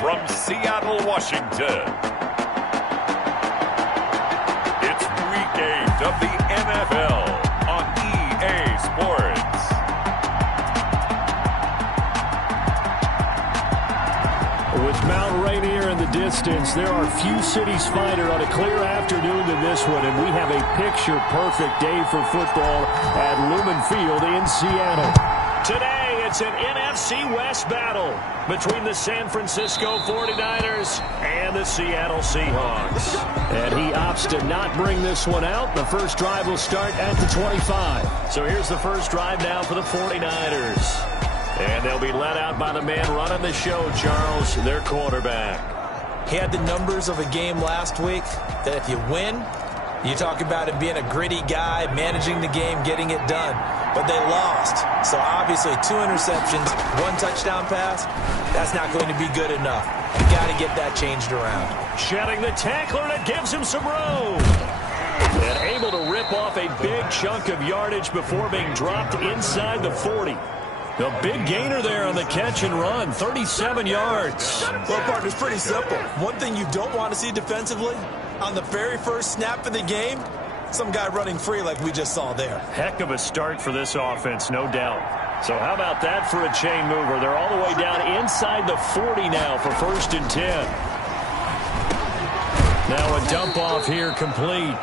from Seattle, Washington. It's Week 8 of the NFL on EA Sports. With Mount Rainier in the distance, there are few cities finer on a clear afternoon than this one, and we have a picture-perfect day for football at Lumen Field in Seattle. Today, it's an NFC West battle between the San Francisco 49ers and the Seattle Seahawks. And he opts to not bring this one out. The first drive will start at the 25. So here's the first drive now for the 49ers. And they'll be led out by the man running the show, Charles, their quarterback. He had the numbers of a game last week that if you win, you talk about him being a gritty guy, managing the game, getting it done. But they lost. So obviously 2 interceptions, 1 touchdown pass, that's not going to be good enough. You got to get that changed around. Shedding the tackler that gives him some room. And able to rip off a big chunk of yardage before being dropped inside the 40. The big gainer there on the catch and run, 37 yards. Well, partner, it's pretty simple. One thing you don't want to see defensively, on the very first snap of the game, some guy running free like we just saw there. Heck of a start for this offense, no doubt. So how about that for a chain mover? They're all the way down inside the 40 now for 1st and 10. Now a dump off here complete.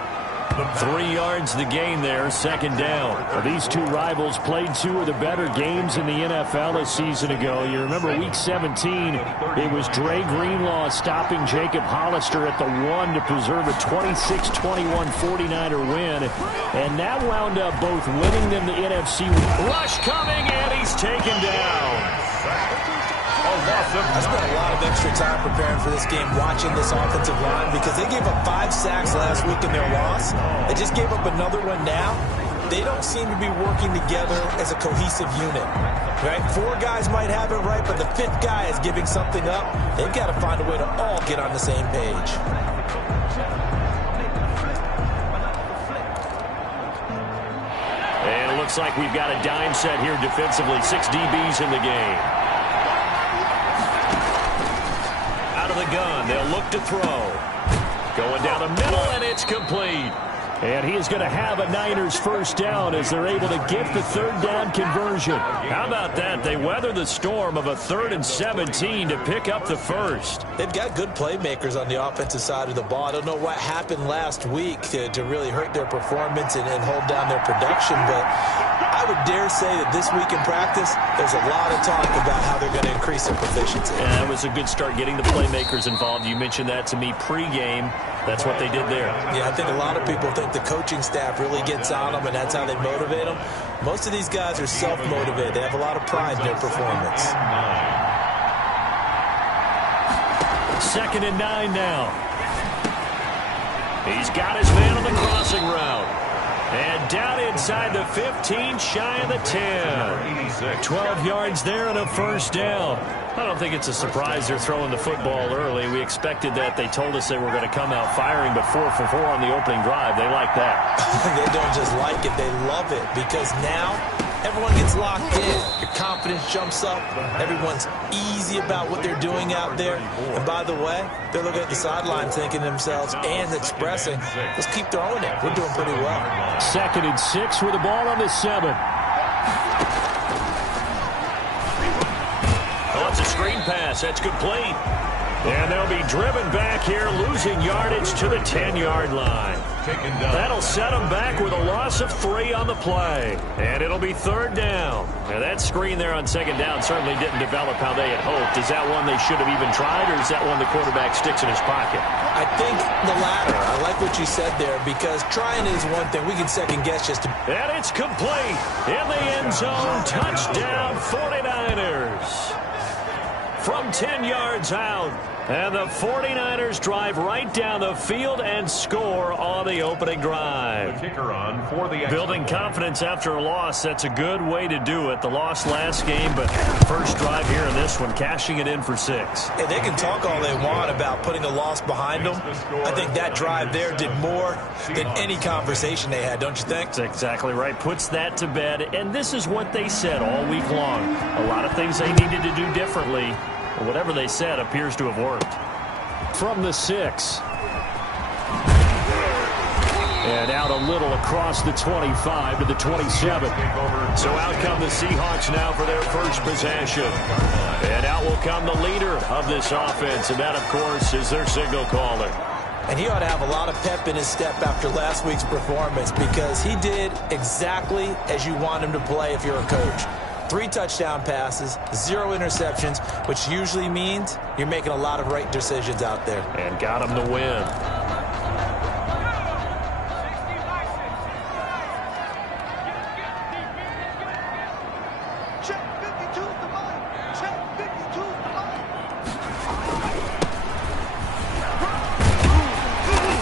3 yards the gain there, 2nd down. Well, these two rivals played 2 of the better games in the NFL a season ago. You remember Week 17, it was Dre Greenlaw stopping Jacob Hollister at the 1 to preserve a 26-21 49er win. And that wound up both winning them the NFC. Rush coming, and he's taken down. I spent a lot of extra time preparing for this game, watching this offensive line, because they gave up 5 sacks last week in their loss. They just gave up another one now. They don't seem to be working together as a cohesive unit. Right? 4 guys might have it right, but the 5th guy is giving something up. They've got to find a way to all get on the same page. And it looks like we've got a dime set here defensively. 6 DBs in the game. Out of the gun, they'll look to throw. Going down the middle, and it's complete. And he is going to have a Niners first down as they're able to get the 3rd down conversion. How about that? They weather the storm of a 3rd and 17 to pick up the first. They've got good playmakers on the offensive side of the ball. I don't know what happened last week to really hurt their performance and hold down their production, but I would dare say that this week in practice, there's a lot of talk about how they're going to increase their proficiency. Yeah, it was a good start getting the playmakers involved. You mentioned that to me pregame. That's what they did there. Yeah, I think a lot of people think the coaching staff really gets on them, and that's how they motivate them. Most of these guys are self-motivated. They have a lot of pride in their performance. 2nd and 9 now. He's got his man on the crossing route. And down inside the 15, shy of the 10. 12 yards there and a first down. I don't think it's a surprise they're throwing the football early. We expected that. They told us they were going to come out firing, but 4 for 4 on the opening drive. They like that. They don't just like it. They love it, because now everyone gets locked in. Your confidence jumps up. Everyone's easy about what they're doing out there. And by the way, they're looking at the sideline thinking to themselves and expressing, let's keep throwing it. We're doing pretty well. 2nd and 6 with the ball on the 7. Oh, it's a screen pass. That's complete. And they'll be driven back here, losing yardage to the 10-yard line. That'll set them back with a loss of 3 on the play. And it'll be 3rd down. Now, that screen there on 2nd down certainly didn't develop how they had hoped. Is that one they should have even tried, or is that one the quarterback sticks in his pocket? I think the latter. I like what you said there, because trying is one thing. We can second-guess just to... And it's complete. In the end zone, touchdown 49ers. From 10 yards out. And the 49ers drive right down the field and score on the opening drive. Building confidence after a loss, that's a good way to do it. The loss last game, but first drive here in this one, cashing it in for 6. And they can talk all they want about putting a loss behind them. I think that drive there did more than any conversation they had, don't you think? That's exactly right. Puts that to bed. And this is what they said all week long. A lot of things they needed to do differently. Whatever they said appears to have worked. From the 6. And out a little across the 25 to the 27. So out come the Seahawks now for their first possession. And out will come the leader of this offense. And that, of course, is their signal caller. And he ought to have a lot of pep in his step after last week's performance because he did exactly as you want him to play if you're a coach. 3 touchdown passes, 0 interceptions, which usually means you're making a lot of right decisions out there. And got him the win.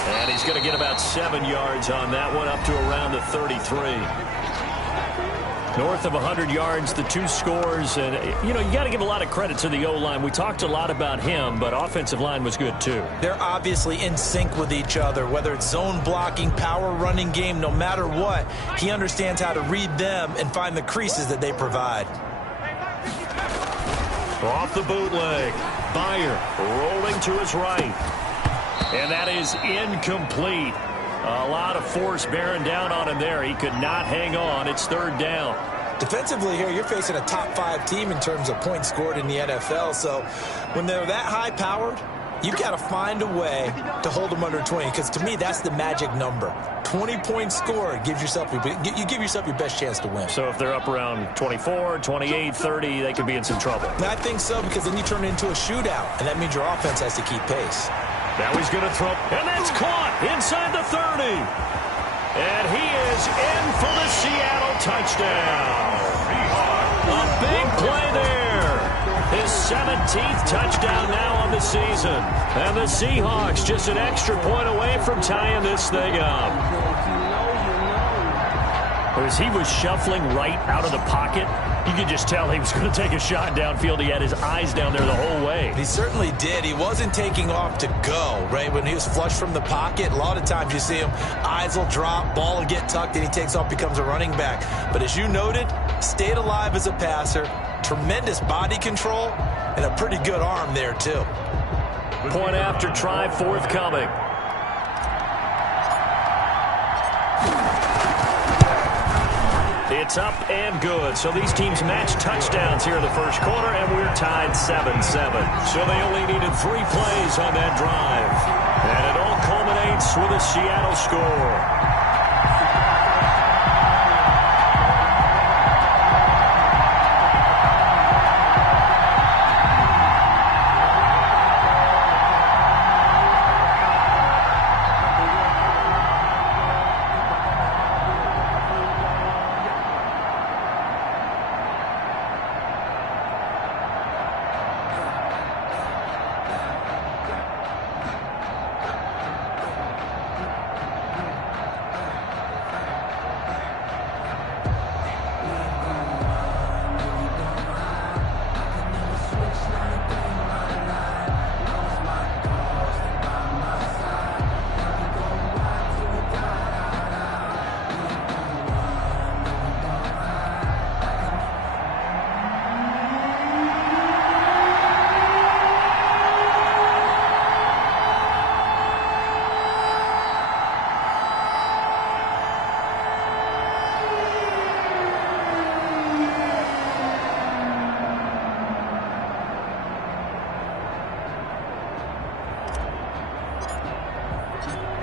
And he's going to get about 7 yards on that one, up to around the 33. North of 100 yards, the 2 scores. And, you know, you got to give a lot of credit to the O-line. We talked a lot about him, but offensive line was good, too. They're obviously in sync with each other, whether it's zone blocking, power running game, no matter what. He understands how to read them and find the creases that they provide. Off the bootleg. Byer rolling to his right. And that is incomplete. A lot of force bearing down on him there. He could not hang on. It's 3rd down. Defensively here, you're facing a top 5 team in terms of points scored in the NFL. So when they're that high-powered, you've got to find a way to hold them under 20. Because to me, that's the magic number. 20 points scored gives yourself you give yourself your best chance to win. So if they're up around 24, 28, 30, they could be in some trouble. And I think so, because then you turn it into a shootout, and that means your offense has to keep pace. Now he's going to throw, and that's caught inside the 30. And he is in for the Seattle touchdown. A big play there. His 17th touchdown now on the season. And the Seahawks just an extra point away from tying this thing up. As he was shuffling right out of the pocket, you could just tell he was going to take a shot downfield. He had his eyes down there the whole way. He certainly did. He wasn't taking off to go, right? When he was flush from the pocket, a lot of times you see him, eyes will drop, ball will get tucked, and he takes off, becomes a running back. But as you noted, stayed alive as a passer, tremendous body control, and a pretty good arm there, too. Point after try forthcoming. It's up and good. So these teams match touchdowns here in the first quarter, and we're tied 7-7. So they only needed 3 plays on that drive. And it all culminates with a Seattle score.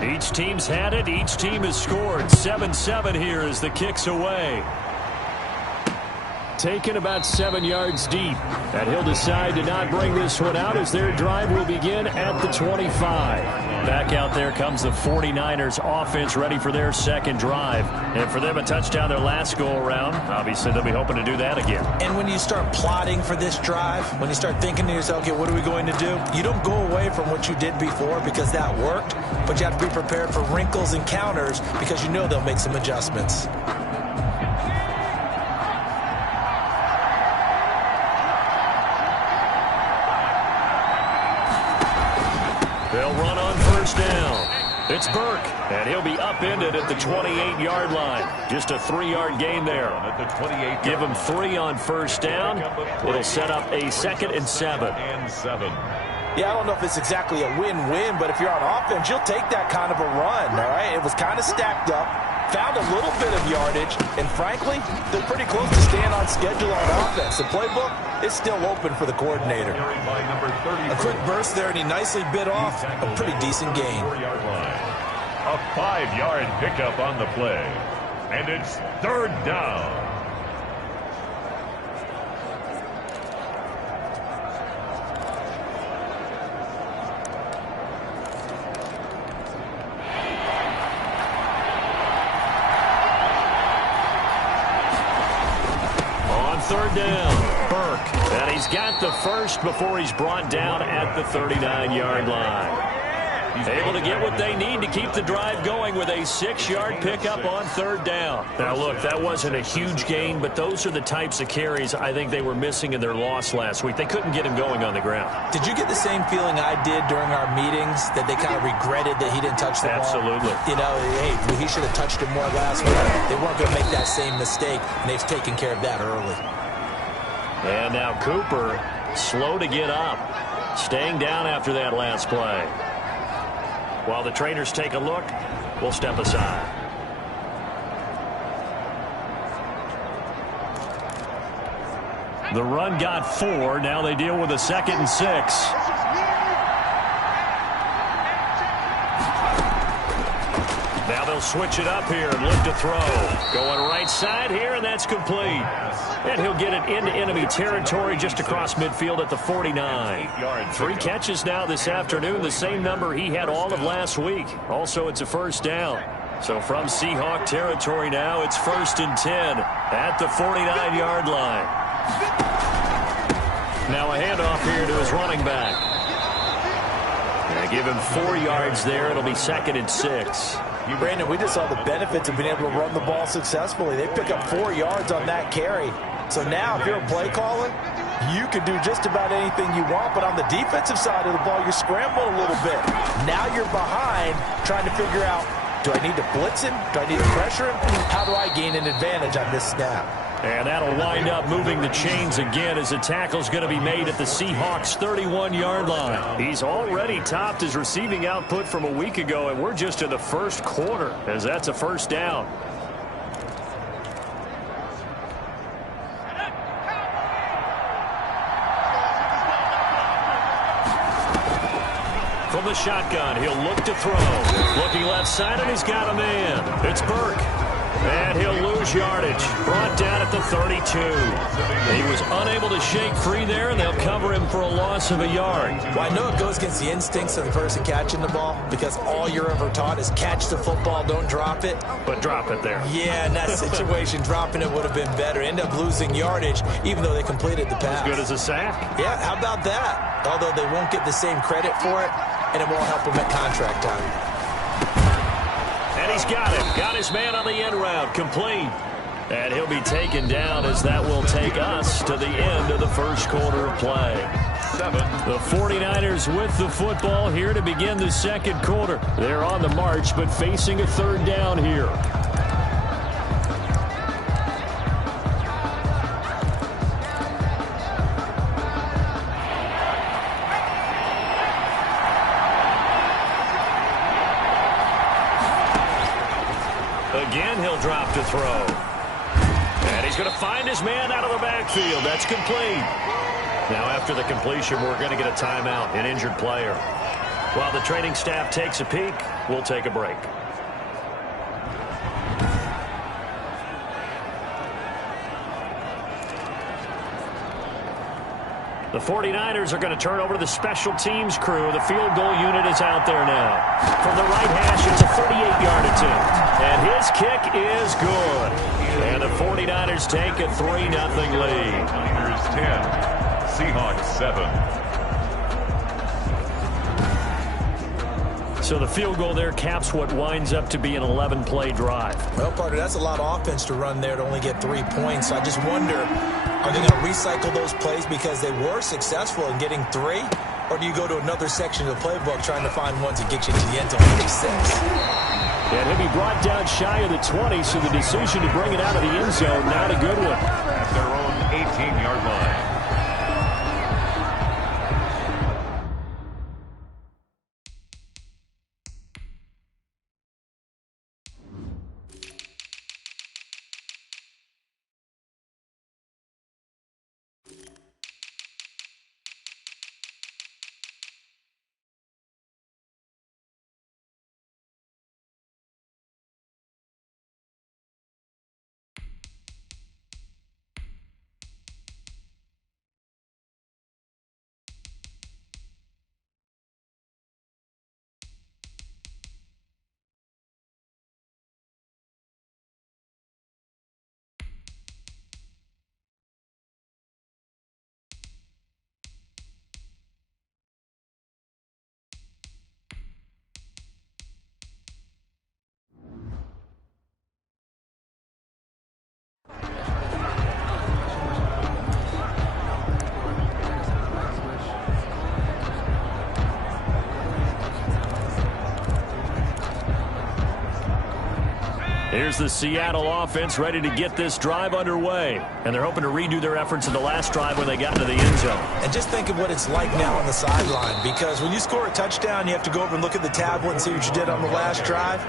Each team's had it. Each team has scored. 7-7 here as the kick's away. Taken about 7 yards deep. And he'll decide to not bring this one out as their drive will begin at the 25. Back out there comes the 49ers offense ready for their second drive. And for them, a touchdown their last go-around. Obviously, they'll be hoping to do that again. And when you start plotting for this drive, when you start thinking to yourself, okay, what are we going to do? You don't go away from what you did before because that worked, but you have to be prepared for wrinkles and counters because you know they'll make some adjustments. They'll run on first down. It's Burke, and he'll be upended at the 28-yard line. Just a 3-yard gain there. Give him 3 on first down. It'll set up a 2nd and 7. Yeah, I don't know if it's exactly a win-win, but if you're on offense, you'll take that kind of a run, all right? It was kind of stacked up, found a little bit of yardage, and frankly, they're pretty close to staying on schedule on offense. The playbook is still open for the coordinator. A quick burst there, and he nicely bit off a pretty decent gain. A 5-yard pickup on the play, and it's 3rd down. On 3rd down, Burke. And he's got the first before he's brought down at the 39-yard line. Able to get what they need to keep the drive going with a 6-yard pickup on 3rd down. Now, look, that wasn't a huge gain, but those are the types of carries I think they were missing in their loss last week. They couldn't get him going on the ground. Did you get the same feeling I did during our meetings, that they kind of regretted that he didn't touch the ball? Absolutely. You know, hey, he should have touched it more last week. They weren't going to make that same mistake, and they've taken care of that early. And now Cooper, slow to get up, staying down after that last play. While the trainers take a look, we'll step aside. The run got 4. Now they deal with a 2nd and 6. Now they'll switch it up here and look to throw. Going right side here, and that's complete. And he'll get it into enemy territory just across midfield at the 49. 3 catches now this afternoon, the same number he had all of last week. Also, it's a 1st down. So from Seahawk territory now, it's 1st and 10 at the 49-yard line. Now a handoff here to his running back. And give him 4 yards there. It'll be 2nd and 6. Brandon, we just saw the benefits of being able to run the ball successfully. They pick up 4 yards on that carry. So now if you're a play caller, you can do just about anything you want. But on the defensive side of the ball, you're scrambling a little bit. Now you're behind trying to figure out, do I need to blitz him? Do I need to pressure him? How do I gain an advantage on this snap? And that'll wind up moving the chains again as the tackle's going to be made at the Seahawks' 31-yard line. He's already topped his receiving output from a week ago, and we're just in the 1st quarter as that's a 1st down. From the shotgun, he'll look to throw. Looking left side, and he's got a man. It's Burke. And he'll lose yardage. Brought down at the 32. He was unable to shake free there, and they'll cover him for a loss of a yard. Well, I know it goes against the instincts of the person catching the ball, because all you're ever taught is catch the football, don't drop it. But drop it there. Yeah, in that situation, dropping it would have been better. End up losing yardage, even though they completed the pass. As good as a sack. Yeah, how about that? Although they won't get the same credit for it, and it won't help them at contract time. And he's got it. Got his man on the end route. Complete. And he'll be taken down as that will take us to the end of the 1st quarter of play. The 49ers with the football here to begin the 2nd quarter. They're on the march, but facing a 3rd down here. Again, he'll drop to throw. And he's going to find his man out of the backfield. That's complete. Now, after the completion, we're going to get a timeout, an injured player. While the training staff takes a peek, we'll take a break. The 49ers are going to turn over to the special teams crew. The field goal unit is out there now. From the right hash, it's a 38-yard attempt. And his kick is good. And the 49ers take a 3-0 lead. Niners 10, Seahawks 7. So the field goal there caps what winds up to be an 11-play drive. Well, partner, that's a lot of offense to run there to only get 3 points. So I just wonder, are they going to recycle those plays because they were successful in getting 3? or do you go to another section of the playbook trying to find ones that get you to the end zone? 36. And he'll be brought down shy of the 20, so the decision to bring it out of the end zone, not a good one. At their own 18-yard line. Here's the Seattle offense ready to get this drive underway. And they're hoping to redo their efforts in the last drive when they got into the end zone. And just think of what it's like now on the sideline, because when you score a touchdown, you have to go over and look at the tablet and see what you did on the last drive.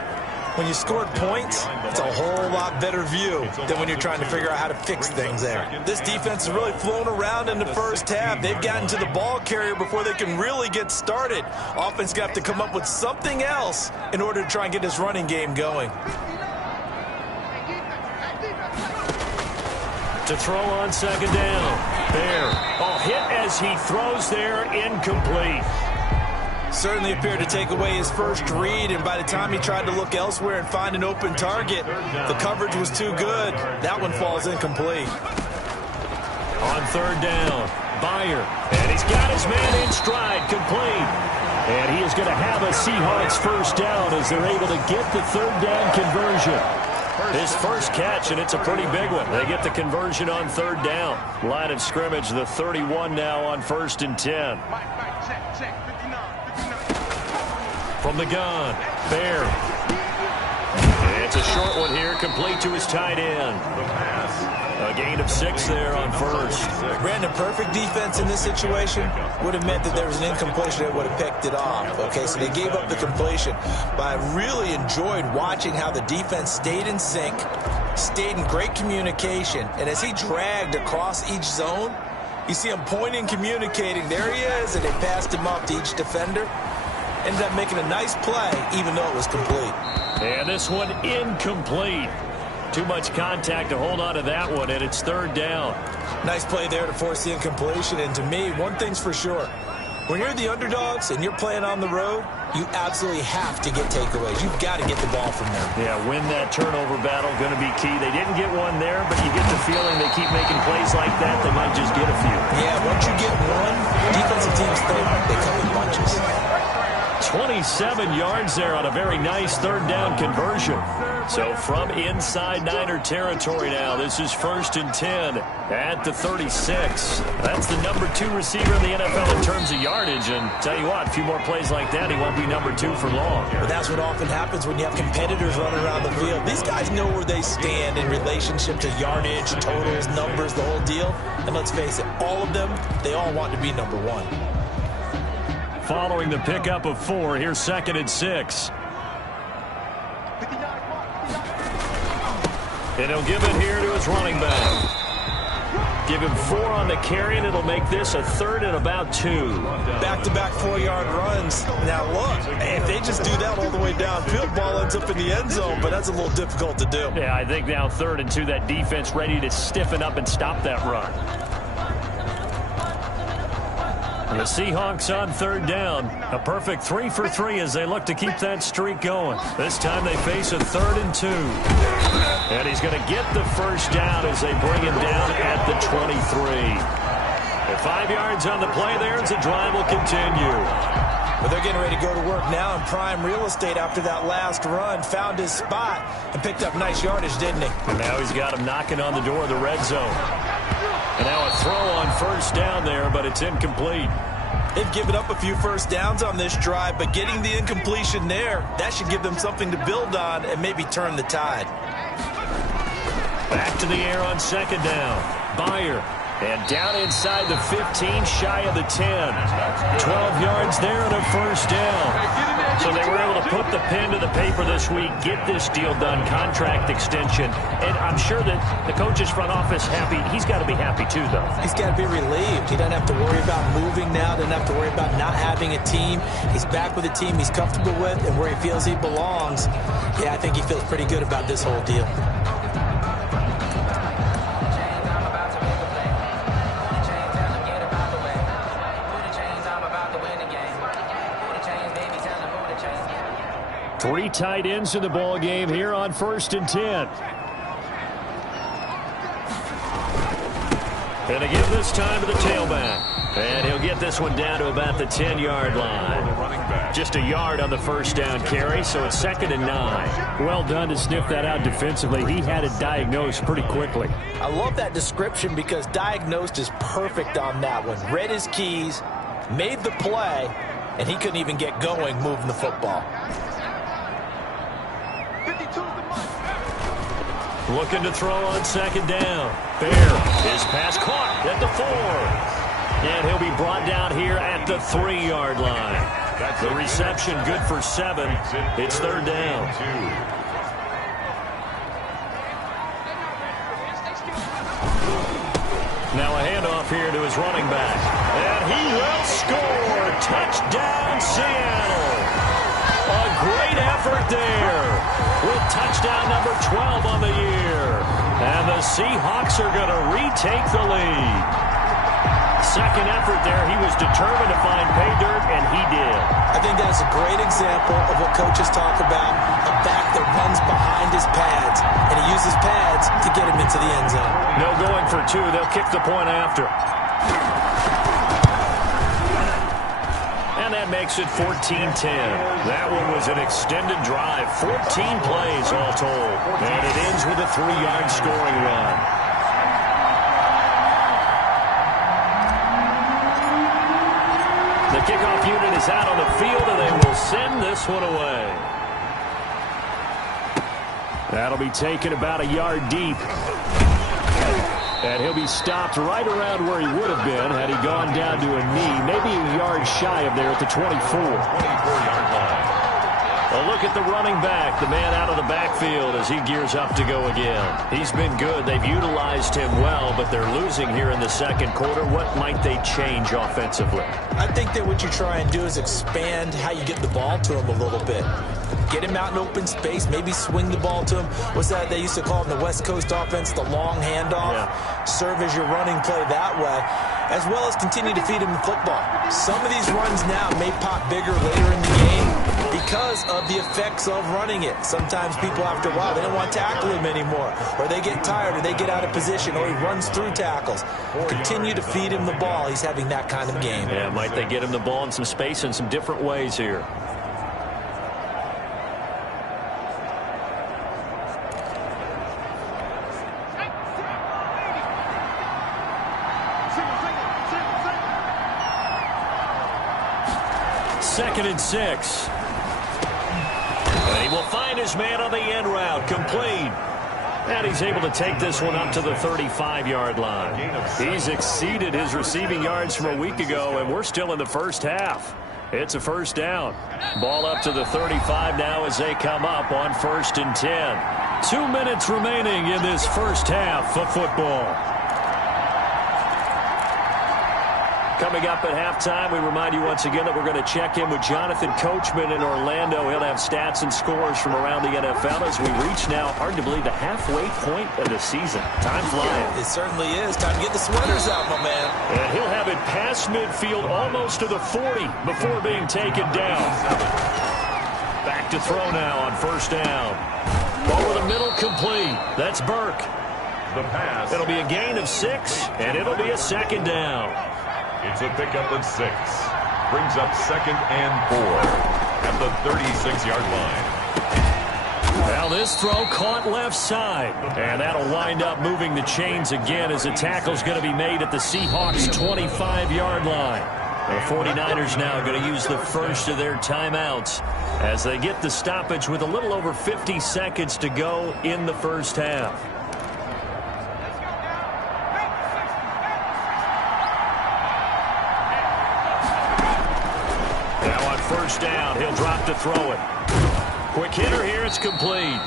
When you scored points, it's a whole lot better view than when you're trying to figure out how to fix things there. This defense has really flown around in the first half. They've gotten to the ball carrier before they can really get started. Offense got to come up with something else in order to try and get this running game going. To throw on second down. There. Oh, hit as he throws there, incomplete. Certainly appeared to take away his first read, and by the time he tried to look elsewhere and find an open target, the coverage was too good. That one falls incomplete. On third down, Byer. And he's got his man in stride, complete. And he is going to have a Seahawks first down as they're able to get the third down conversion. His first catch, and it's a pretty big one. They get the conversion on third down. Line of scrimmage, the 31 now on 1st and 10. From the gun, Bear. It's a short one here, complete to his tight end. A gain of 6 there on first. Brandon, perfect defense in this situation would have meant that there was an incompletion that would have picked it off. Okay, so they gave up the completion. But I really enjoyed watching how the defense stayed in sync, stayed in great communication, and as he dragged across each zone, you see him pointing, communicating. There he is, and they passed him off to each defender. Ended up making a nice play, even though it was complete. And this one incomplete. Too much contact to hold on to that one, and it's third down. Nice play there to force the incompletion. And to me, one thing's for sure. When you're the underdogs and you're playing on the road, you absolutely have to get takeaways. You've got to get the ball from them. Yeah, win that turnover battle, going to be key. They didn't get one there, but you get the feeling they keep making plays like that, they might just get a few. Yeah, once you get one, defensive teams think they come in bunches. 27 yards there on a very nice third down conversion. So from inside Niner territory now, this is 1st and 10 at the 36. That's the number 2 receiver in the NFL in terms of yardage. And tell you what, a few more plays like that, he won't be number 2 for long. But that's what often happens when you have competitors running around the field. These guys know where they stand in relationship to yardage, totals, numbers, the whole deal. And let's face it, all of them, they all want to be number 1. Following the pickup of 4, here's 2nd and 6. And he'll give it here to his running back. Give him 4 on the carry, and it'll make this a 3rd and about 2. Back-to-back 4-yard runs. Now, look, if they just do that all the way downfield, ball ends up in the end zone, but that's a little difficult to do. Yeah, I think now 3rd and 2, that defense ready to stiffen up and stop that run. The Seahawks on third down. A perfect 3 for 3 as they look to keep that streak going. This time they face a 3rd and 2. And he's going to get the first down as they bring him down at the 23. At 5 yards on the play there as the drive will continue. But they're getting ready to go to work now in prime real estate after that last run. Found his spot and picked up nice yardage, didn't he? And now he's got him knocking on the door of the red zone. And now a throw on first down there, but it's incomplete. They've given up a few first downs on this drive, but getting the incompletion there, that should give them something to build on and maybe turn the tide. Back to the air on second down. Byer. And down inside the 15, shy of the 10. 12 yards there and a first down. So they were able to put the pen to the paper this week, get this deal done, contract extension. And I'm sure that the coach's front office happy. He's got to be happy too, though. He's got to be relieved. He doesn't have to worry about moving now. Doesn't have to worry about not having a team. He's back with a team he's comfortable with and where he feels he belongs. Yeah, I think he feels pretty good about this whole deal. Three tight ends in the ball game here on 1st and 10. And they give this time to the tailback. And he'll get this one down to about the 10-yard line. Just a yard on the first down carry, so it's 2nd and 9. Well done to sniff that out defensively. He had it diagnosed pretty quickly. I love that description because diagnosed is perfect on that one. Read his keys, made the play, and he couldn't even get going moving the football. Looking to throw on 2nd down. Fair. His pass caught at the 4. And he'll be brought down here at the 3-yard line. The reception good for 7. It's 3rd down. Now a handoff here to his running back. And he will score. Touchdown, Seattle. A great effort there with touchdown number 12 on the year. And the Seahawks are going to retake the lead. Second effort there. He was determined to find pay dirt, and he did. I think that's a great example of what coaches talk about, a back that runs behind his pads, and he uses pads to get him into the end zone. No going for 2. They'll kick the point after. And that makes it 14-10. That one was an extended drive. 14 plays all told. And it ends with a 3-yard scoring run. The kickoff unit is out on the field, and they will send this one away. That'll be taken about a yard deep. And he'll be stopped right around where he would have been had he gone down to a knee, maybe a yard shy of there at the 24. 24-yard line. A look at the running back, the man out of the backfield as he gears up to go again. He's been good. They've utilized him well, but they're losing here in the second quarter. What might they change offensively? I think that what you try and do is expand how you get the ball to him a little bit. Get him out in open space, maybe swing the ball to him. What's that they used to call in the West Coast offense, the long handoff? Yeah. Serve as your running play that way, as well as continue to feed him the football. Some of these runs now may pop bigger later in the game because of the effects of running it. Sometimes people, after a while, they don't want to tackle him anymore, or they get tired, or they get out of position, or he runs through tackles. Continue to feed him the ball. He's having that kind of game. Yeah, might they get him the ball in some space in some different ways here? Second and 6. And he will find his man on the end route, complete. And he's able to take this one up to the 35-yard line. He's exceeded his receiving yards from a week ago, and we're still in the first half. It's a first down. Ball up to the 35 now as they come up on 1st and 10. 2 minutes remaining in this first half of football. Coming up at halftime, we remind you once again that we're going to check in with Jonathan Coachman in Orlando. He'll have stats and scores from around the NFL as we reach now, hard to believe, the halfway point of the season. Time flying. It certainly is. Time to get the sweaters out, my man. And he'll have it past midfield almost to the 40 before being taken down. Back to throw now on 1st down. Over the middle, complete. That's Burke. The pass. It'll be a gain of 6, and it'll be a 2nd down. It's a pickup at 6. Brings up 2nd and 4 at the 36-yard line. Well, this throw caught left side. And that'll wind up moving the chains again as the tackle's going to be made at the Seahawks' 25-yard line. The 49ers now going to use the first of their timeouts as they get the stoppage with a little over 50 seconds to go in the first half. Now on first down, he'll drop to throw it. Quick hitter here, it's complete.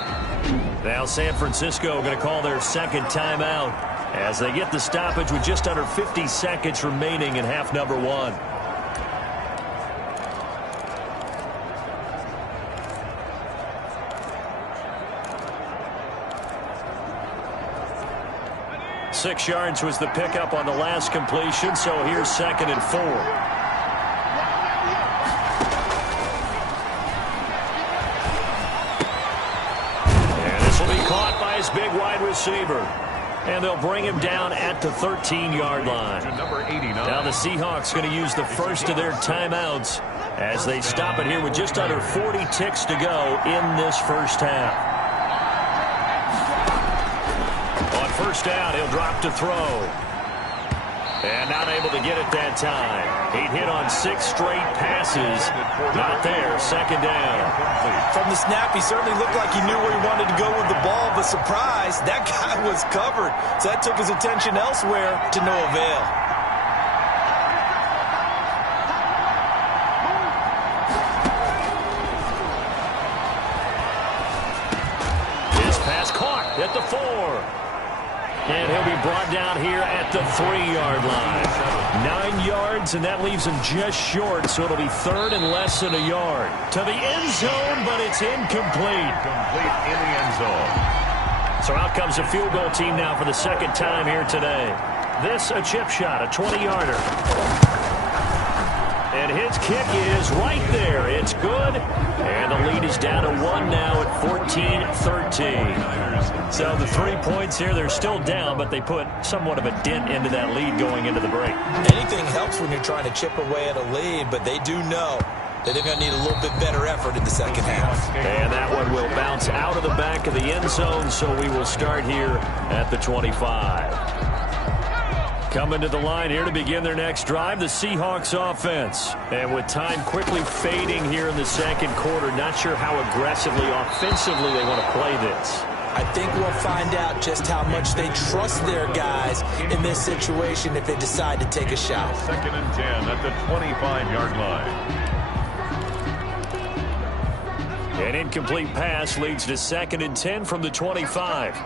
Now San Francisco going to call their second timeout as they get the stoppage with just under 50 seconds remaining in half number one. Six yards was the pickup on the last completion, so here's 2nd and 4. And this will be caught by his big wide receiver. And they'll bring him down at the 13-yard line. Number 89. Now the Seahawks going to use the first of their timeouts as they stop it here with just under 40 ticks to go in this first half. On first down, he'll drop to throw. And not able to get it that time. He'd hit on 6 straight passes. Not there. 2nd down. From the snap, he certainly looked like he knew where he wanted to go with the ball, but surprise, that guy was covered. So that took his attention elsewhere to no avail. His pass caught at the 4. And he'll be brought down here at the 3-yard line. 9 yards, and that leaves him just short, so it'll be 3rd and less than a yard. To the end zone, but it's incomplete. Complete in the end zone. So out comes a field goal team now for the second time here today. This a chip shot, a 20-yarder. And his kick is right there. It's good. And the lead is down to 1 now at 14-13. So the 3 points here, they're still down, but they put somewhat of a dent into that lead going into the break. Anything helps when you're trying to chip away at a lead, but they do know that they're going to need a little bit better effort in the second half. And that one will bounce out of the back of the end zone, so we will start here at the 25. Coming to the line here to begin their next drive, the Seahawks offense. And with time quickly fading here in the second quarter, not sure how aggressively, offensively they want to play this. I think we'll find out just how much they trust their guys in this situation if they decide to take a shot. 2nd and 10 at the 25-yard line. An incomplete pass leads to 2nd and 10 from the 25.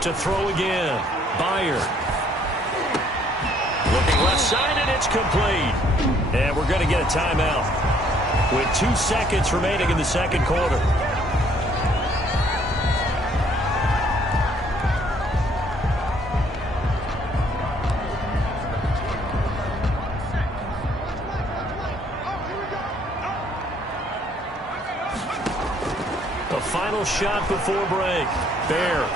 To throw again. Byer. Looking left side, and it's complete. And we're going to get a timeout with 2 seconds remaining in the second quarter. The final shot before break. Bear.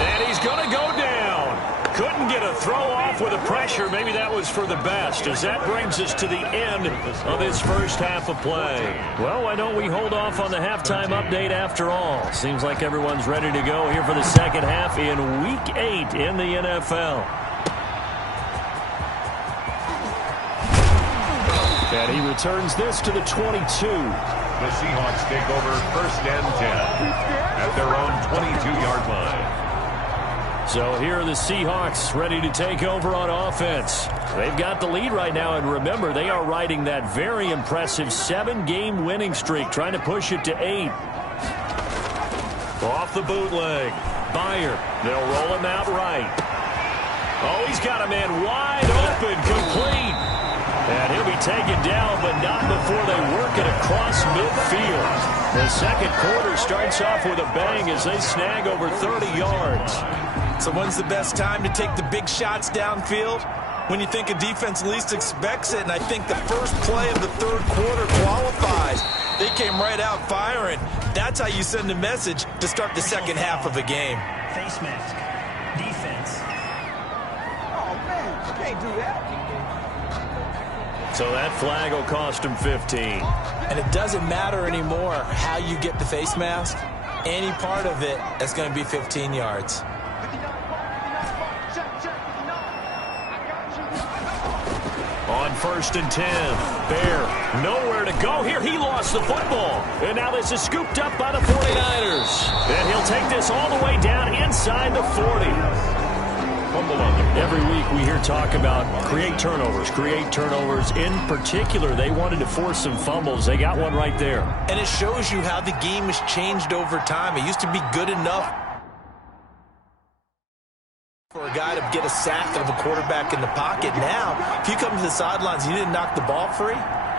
And he's going to go down. Couldn't get a throw off with the pressure. Maybe that was for the best, as that brings us to the end of this first half of play. Well, why don't we hold off on the halftime update after all? Seems like everyone's ready to go here for the second half in Week 8 in the NFL. And he returns this to the 22. The Seahawks take over 1st and 10 at their own 22-yard line. So here are the Seahawks ready to take over on offense. They've got the lead right now, and remember, they are riding that very impressive 7-game winning streak, trying to push it to 8. Off the bootleg. Byer. They'll roll him out right. Oh, he's got a man wide open, complete. And he'll be taken down, but not before they work it across midfield. The second quarter starts off with a bang as they snag over 30 yards. So when's the best time to take the big shots downfield? When you think a defense least expects it, and I think the first play of the third quarter qualifies. They came right out firing. That's how you send a message to start the second half of a game. Face mask. Defense. Oh, man, you can't do that. So that flag will cost him 15. And it doesn't matter anymore how you get the face mask. Any part of it is going to be 15 yards. 1st and 10. Bear, nowhere to go here. He lost the football. And now this is scooped up by the 49ers. And he'll take this all the way down inside the 40. Every week we hear talk about create turnovers. In particular, they wanted to force some fumbles. They got one right there. And it shows you how the game has changed over time. It used to be good enough for a guy to get a sack of a quarterback in the pocket. Now, if you come to the sidelines and you didn't knock the ball free,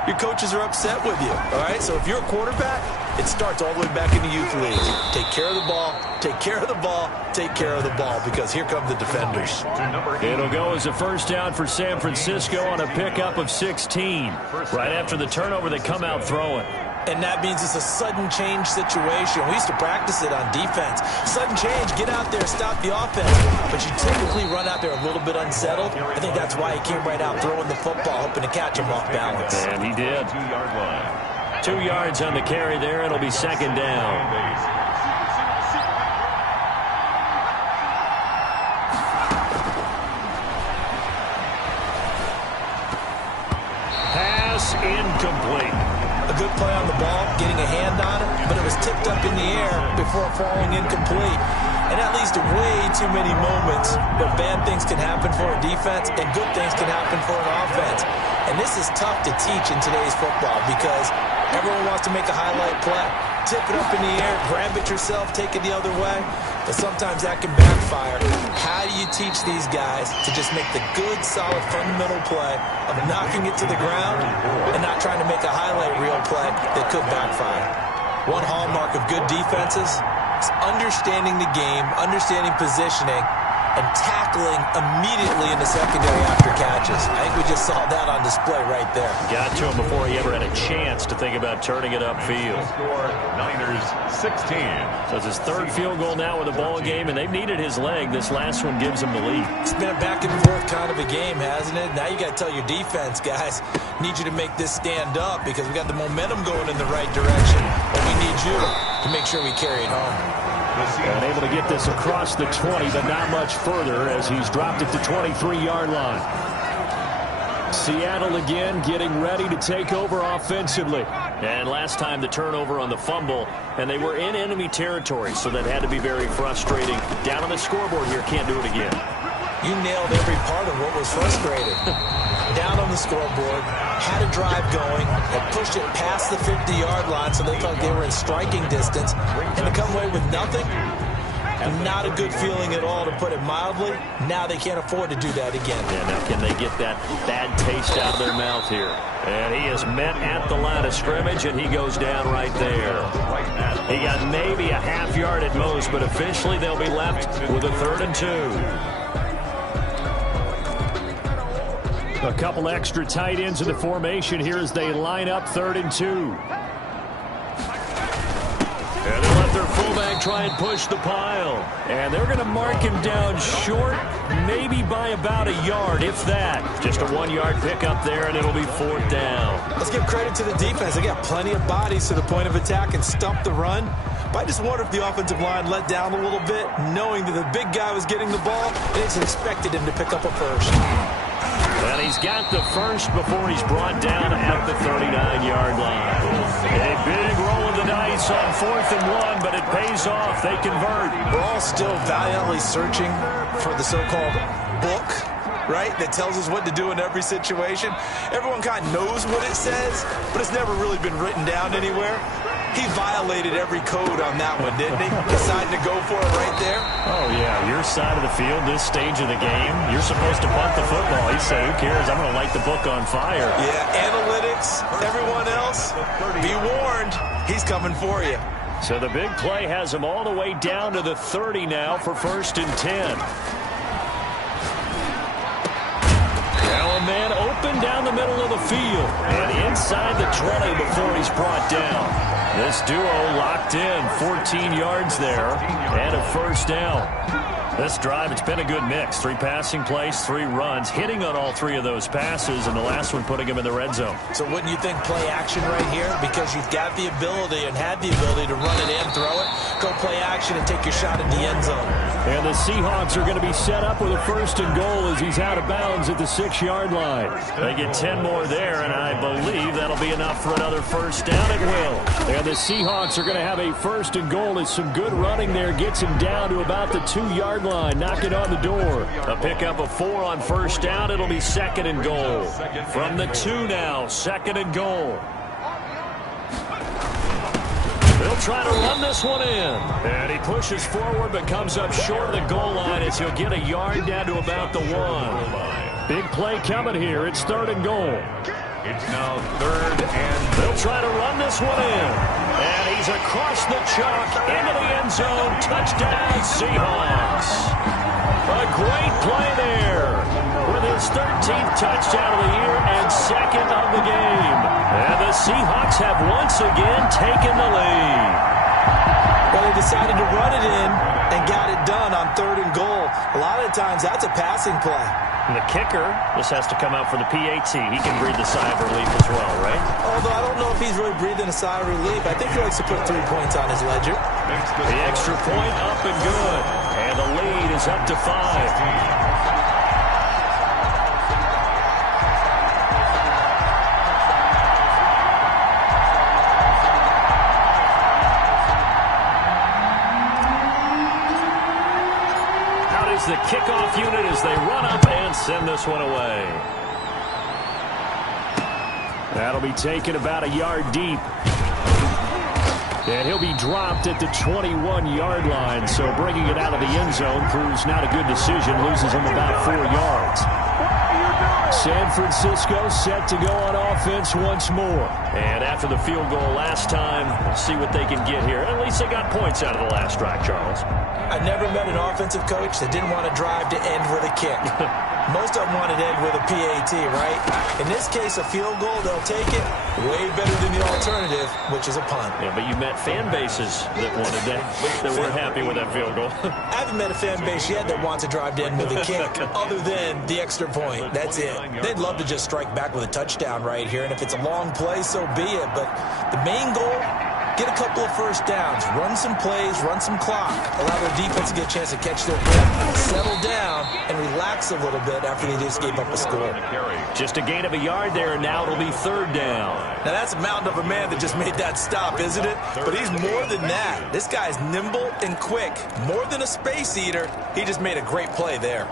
your coaches are upset with you. All right, so if you're a quarterback, it starts all the way back in the youth leagues. Take care of the ball, take care of the ball, take care of the ball, because here come the defenders. It'll go as a first down for San Francisco on a pickup of 16. Right after the turnover, they come out throwing. And that means it's a sudden change situation. We used to practice it on defense. Sudden change, get out there, stop the offense. But you typically run out there a little bit unsettled. I think that's why he came right out throwing the football, hoping to catch him off balance. And he did. 2 yards on the carry there. It'll be second down. Pass incomplete. A good play on the ball, getting a hand on it, but it was tipped up in the air before falling incomplete. And that leads to way too many moments where bad things can happen for a defense and good things can happen for an offense. And this is tough to teach in today's football because everyone wants to make a highlight play, tip it up in the air, grab it yourself, take it the other way. But sometimes that can backfire. How do you teach these guys to just make the good, solid, fundamental play of knocking it to the ground and not trying to make a highlight reel play that could backfire? One hallmark of good defenses is understanding the game, understanding positioning, and tackling immediately in the secondary after catches. I think we just saw that on display right there. Got to him before he ever had a chance to think about turning it upfield. Niners 16. So it's his third field goal now with the ball game, and they've needed his leg. This last one gives him the lead. It's been a back and forth kind of a game, hasn't it? Now you got to tell your defense, guys, need you to make this stand up because we got the momentum going in the right direction, but we need you to make sure we carry it home. And able to get this across the 20, but not much further as he's dropped it to 23-yard line. Seattle again getting ready to take over offensively. And last time the turnover on the fumble, and they were in enemy territory, so that had to be very frustrating. Down on the scoreboard here, can't do it again. You nailed every part of what was frustrating. Down on the scoreboard, had a drive going, and pushed it past the 50-yard line so they thought they were in striking distance, and to come away with nothing, not a good feeling at all, to put it mildly. Now they can't afford to do that again. Yeah, now can they get that bad taste out of their mouth here? And he is met at the line of scrimmage, and he goes down right there. He got maybe a half yard at most, but officially they'll be left with a 3rd and 2. A couple extra tight ends in the formation here as they line up 3rd and 2. And they let their fullback try and push the pile. And they're going to mark him down short, maybe by about a yard, if that. Just a 1-yard pickup there, and it'll be 4th down. Let's give credit to the defense. They got plenty of bodies to the point of attack and stump the run. But I just wonder if the offensive line let down a little bit, knowing that the big guy was getting the ball, and it's expected him to pick up a first. And he's got the first before he's brought down at the 39-yard line. A big roll of the dice on 4th and 1, but it pays off. They convert. We're all still valiantly searching for the so-called book, right, that tells us what to do in every situation. Everyone kind of knows what it says, but it's never really been written down anywhere. He violated every code on that one, didn't he? Deciding to go for it right there. Oh, yeah. Your side of the field, this stage of the game, you're supposed to punt the football. He said, who cares? I'm going to light the book on fire. Yeah, analytics, everyone else, be warned. He's coming for you. So the big play has him all the way down to the 30 now for 1st and 10. Now a man open down the middle of the field and inside the 20 before he's brought down. This duo locked in, 14 yards there, and a 1st down. This drive, it's been a good mix. 3 passing plays, 3 runs, hitting on all 3 of those passes, and the last one putting him in the red zone. So wouldn't you think play action right here? Because you've got the ability and had the ability to run it in, throw it, go play action, and take your shot in the end zone. And the Seahawks are going to be set up with a 1st and goal as he's out of bounds at the 6-yard line. They get 10 more there, and I believe that'll be enough for another 1st down. It will. And the Seahawks are going to have a 1st and goal as some good running there gets him down to about the 2-yard line, knocking on the door. A pickup of 4 on 1st down. It'll be 2nd and goal. From the 2 now, 2nd and goal. They'll try to run this one in. And he pushes forward but comes up short of the goal line as he'll get a yard down to about the 1. Big play coming here. It's 3rd and goal. It's now 3rd and they'll try to run this one in. And he's across the chalk into the end zone. Touchdown, Seahawks. A great play there with his 13th touchdown of the year and 2nd of the game. And the Seahawks have once again taken the lead. Well, they decided to run it in and got it done on 3rd and goal. A lot of times that's a passing play. And the kicker, this has to come out for the PAT. He can breathe the sigh of relief as well, right? Although I don't know if he's really breathing a sigh of relief. I think he likes to put 3 points on his ledger. The extra point up and good. And the lead is up to 5. The kickoff unit as they run up and send this one away. That'll be taken about a yard deep. And he'll be dropped at the 21-yard line. So bringing it out of the end zone proves not a good decision. Loses him about 4 yards. San Francisco set to go on offense once more. And after the field goal last time, we'll see what they can get here. At least they got points out of the last drive, Charles. I never met an offensive coach that didn't want to drive to end with a kick. Most of them wanted to end with a PAT, right? In this case, a field goal, they'll take it. Way better than the alternative, which is a punt. Yeah, but you met fan bases that wanted that weren't happy with that field goal. I haven't met a fan base yet that wants to drive to end with a kick, other than the extra point. That's it. They'd love to just strike back with a touchdown right here, and if it's a long play, so be it. But the main goal, get a couple of 1st downs, run some plays, run some clock, allow their defense to get a chance to catch their breath, settle down, and relax a little bit after they just gave up a score. Just a gain of a yard there, and now it'll be 3rd down. Now that's a mountain of a man that just made that stop, isn't it? But he's more than that. This guy's nimble and quick. More than a space eater, he just made a great play there.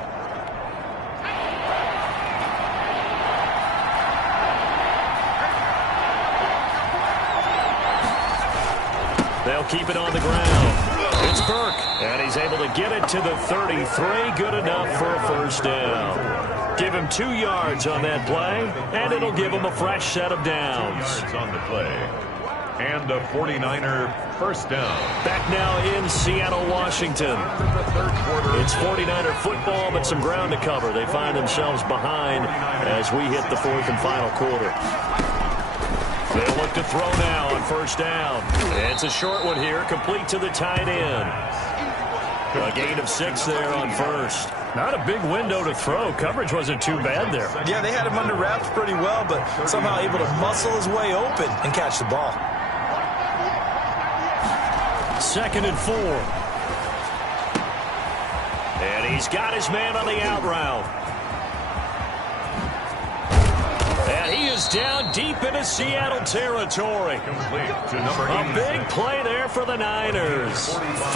They'll keep it on the ground. It's Burke, and he's able to get it to the 33. Good enough for a 1st down. Give him 2 yards on that play, and it'll give him a fresh set of downs. 2 yards on the play. And a 49er 1st down. Back now in Seattle, Washington. It's 49er football, but some ground to cover. They find themselves behind as we hit the 4th and final quarter. They'll look to throw now on 1st down. It's a short one here, complete to the tight end. A gain of 6 there on 1st. Not a big window to throw. Coverage wasn't too bad there. Yeah, they had him under wraps pretty well, but somehow able to muscle his way open and catch the ball. 2nd and 4. And he's got his man on the out route. And he is down deep into Seattle territory. Complete to number 86. A big play there for the Niners.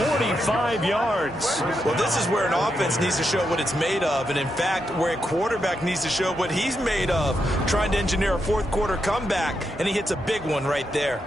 45 yards. Well, this is where an offense needs to show what it's made of. And, in fact, where a quarterback needs to show what he's made of. Trying to engineer a 4th quarter comeback. And he hits a big one right there.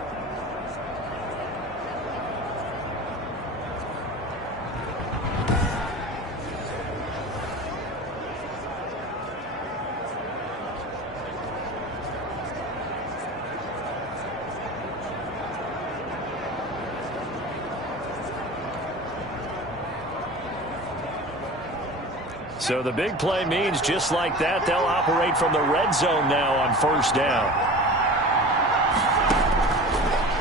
So the big play means just like that, they'll operate from the red zone now on 1st down.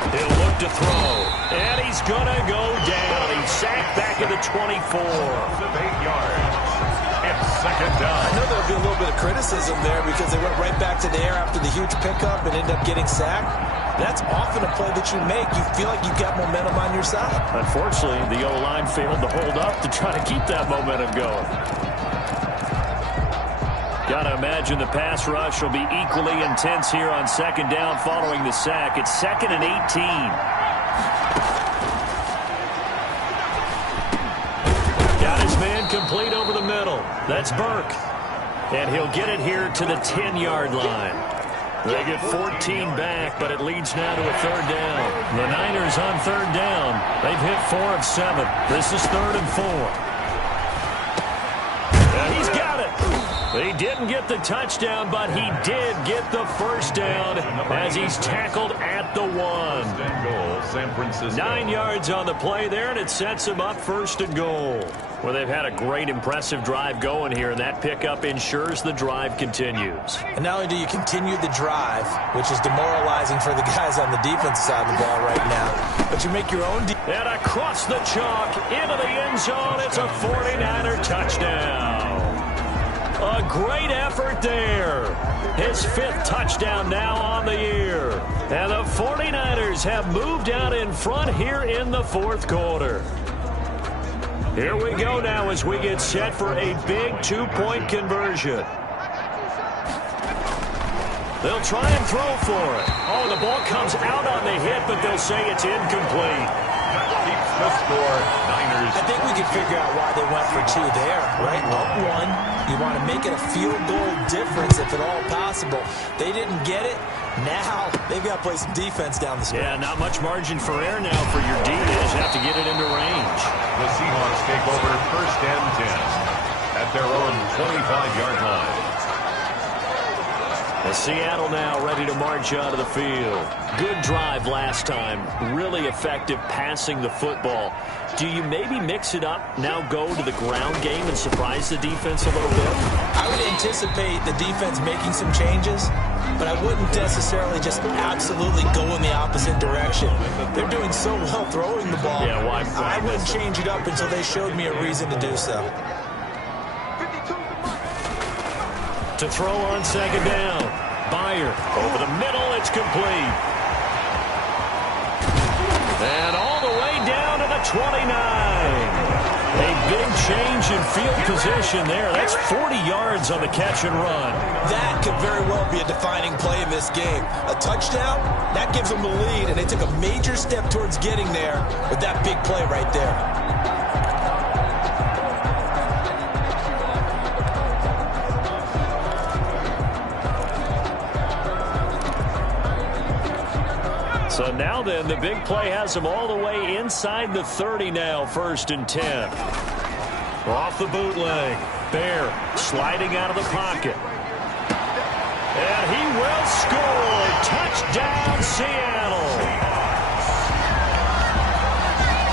He'll look to throw, and he's going to go down. He sack back at the 24. 8 yards. It's second down. I know there'll be a little bit of criticism there because they went right back to the air after the huge pickup and ended up getting sacked. That's often a play that you make. You feel like you've got momentum on your side. Unfortunately, the O-line failed to hold up to try to keep that momentum going. Got to imagine the pass rush will be equally intense here on second down following the sack. It's 2nd and 18. Got his man complete over the middle. That's Burke. And he'll get it here to the 10-yard line. They get 14 back, but it leads now to a third down. The Niners on third down. They've hit 4 of 7. This is 3rd and 4. And he's got it. He didn't get the touchdown, but he did get the first down as he's tackled at the 1. Goal, San Francisco. 9 yards on the play there, and it sets him up 1st and goal. Well, they've had a great, impressive drive going here, and that pickup ensures the drive continues. And not only do you continue the drive, which is demoralizing for the guys on the defensive side of the ball right now, but you make your own. And across the chalk, into the end zone, it's a 49er touchdown. A great effort there. His 5th touchdown now on the year. And the 49ers have moved out in front here in the 4th quarter. Here we go now as we get set for a big 2-point conversion. They'll try and throw for it. Oh, the ball comes out on the hit, but they'll say it's incomplete. That keeps the score. Niners. I think we can figure out why they went for 2 there, right? Up 1. You want to make it a field goal difference if at all possible. They didn't get it. Now they've got to play some defense down the stretch. Yeah, not much margin for error now for your D. They just have to get it into range. The Seahawks take over 1st and 10 at their own 25-yard line. And Seattle now ready to march out of the field. Good drive last time. Really effective passing the football. Do you maybe mix it up, now go to the ground game and surprise the defense a little bit? I would anticipate the defense making some changes, but I wouldn't necessarily just absolutely go in the opposite direction. They're doing so well throwing the ball. Yeah, why? I wouldn't change it up until they showed me a reason to do so. To throw on second down. Byer over the middle. It's complete. And all the way down to the 29. A big change in field position there. That's 40 yards on the catch and run. That could very well be a defining play in this game. A touchdown, that gives them the lead, and they took a major step towards getting there with that big play right there. So now then, the big play has them all the way inside the 30 now, 1st and 10. Off the bootleg. Bear sliding out of the pocket. And he will score. Touchdown, Seattle.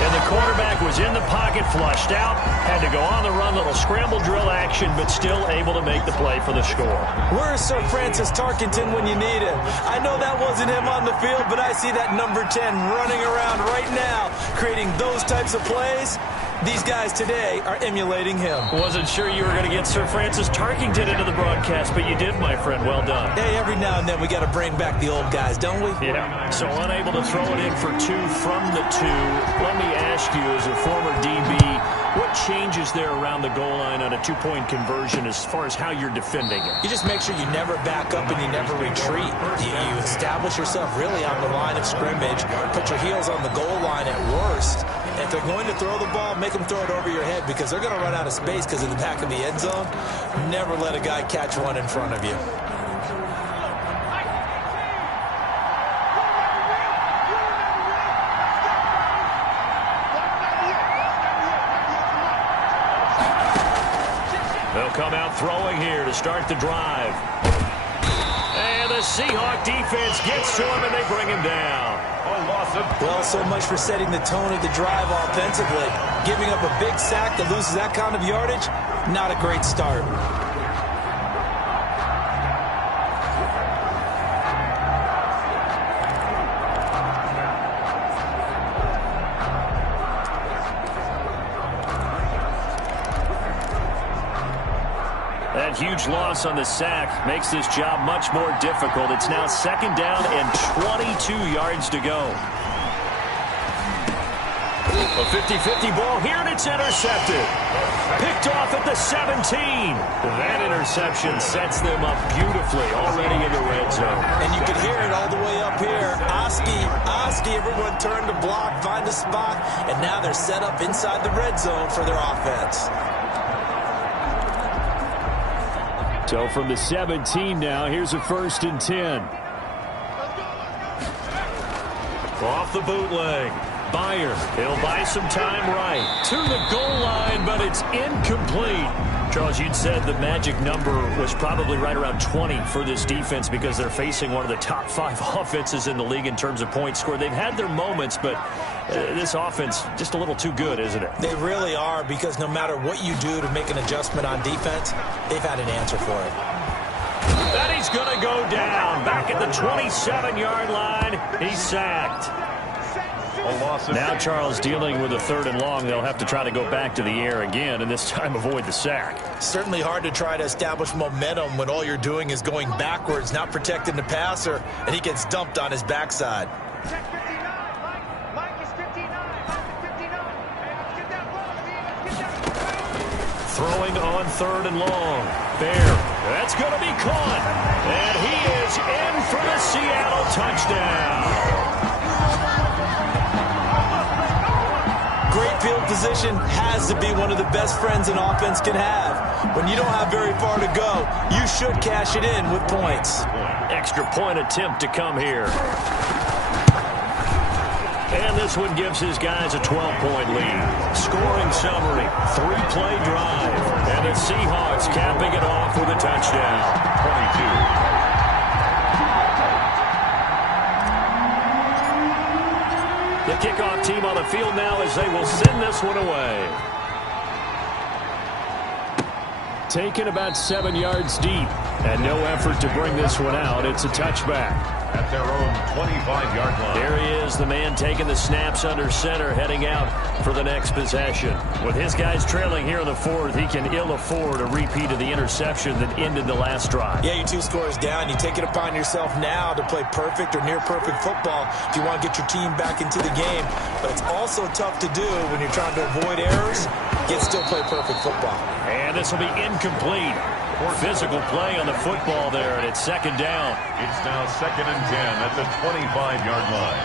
And the quarterback was in the pocket, flushed out, had to go on the run, little scramble drill action, but still able to make the play for the score. Where's Sir Francis Tarkenton when you need him? I know that wasn't him on the field, but I see that number 10 running around right now, creating those types of plays. These guys today are emulating him. Wasn't sure you were going to get Sir Francis Tarkenton into the broadcast, but you did, my friend. Well done. Hey, every now and then we got to bring back the old guys, don't we? Yeah. So unable to throw it in for 2 from the 2. Let me ask you, as a former DB, what changes there around the goal line on a 2-point conversion as far as how you're defending it? You just make sure you never back up and you never retreat. You establish yourself really on the line of scrimmage, put your heels on the goal line at worst. If they're going to throw the ball, make them throw it over your head because they're going to run out of space because of the back of the end zone. Never let a guy catch one in front of you. They'll come out throwing here to start the drive. And the Seahawk defense gets to him and they bring him down. Well, so much for setting the tone of the drive offensively. Giving up a big sack that loses that kind of yardage, not a great start. that huge loss on the sack makes this job much more difficult. It's now 2nd down and 22 yards to go. A 50-50 ball here, and it's intercepted. Picked off at the 17. That interception sets them up beautifully already in the red zone. And you can hear it all the way up here. Oski, everyone turned to block, find a spot, and now they're set up inside the red zone for their offense. So from the 17 now, here's a 1st and 10. Off the bootleg. Byer, he'll buy some time right to the goal line, but it's incomplete. Charles, you'd said the magic number was probably right around 20 for this defense because they're facing one of the top 5 offenses in the league in terms of points scored. They've had their moments, but this offense just a little too good, isn't it? They really are, because no matter what you do to make an adjustment on defense, they've had an answer for it. And he's going to go down. Back at the 27-yard line, he's sacked. Now Charles dealing with a 3rd and long. They'll have to try to go back to the air again, and this time avoid the sack. Certainly hard to try to establish momentum when all you're doing is going backwards, not protecting the passer, and he gets dumped on his backside. Throwing on 3rd and long. Bear, that's going to be caught, and he is in for the Seattle touchdown. Great field position has to be one of the best friends an offense can have. When you don't have very far to go, you should cash it in with points. Extra point attempt to come here. And this one gives his guys a 12-point lead. Scoring summary, 3-play drive. And the Seahawks capping it off with a touchdown. 22. The kickoff team on the field now as they will send this one away. Taken about 7 yards deep. And no effort to bring this one out. It's a touchback. At their own 25-yard line. There he is, the man taking the snaps under center, heading out for the next possession. With his guys trailing here in the 4th, he can ill afford a repeat of the interception that ended the last drive. Yeah, you're 2 scores down. You take it upon yourself now to play perfect or near-perfect football if you want to get your team back into the game. But it's also tough to do when you're trying to avoid errors, yet still play perfect football. And this will be incomplete. Physical play on the football there, and it's 2nd down. It's now 2nd and 10 at the 25-yard line.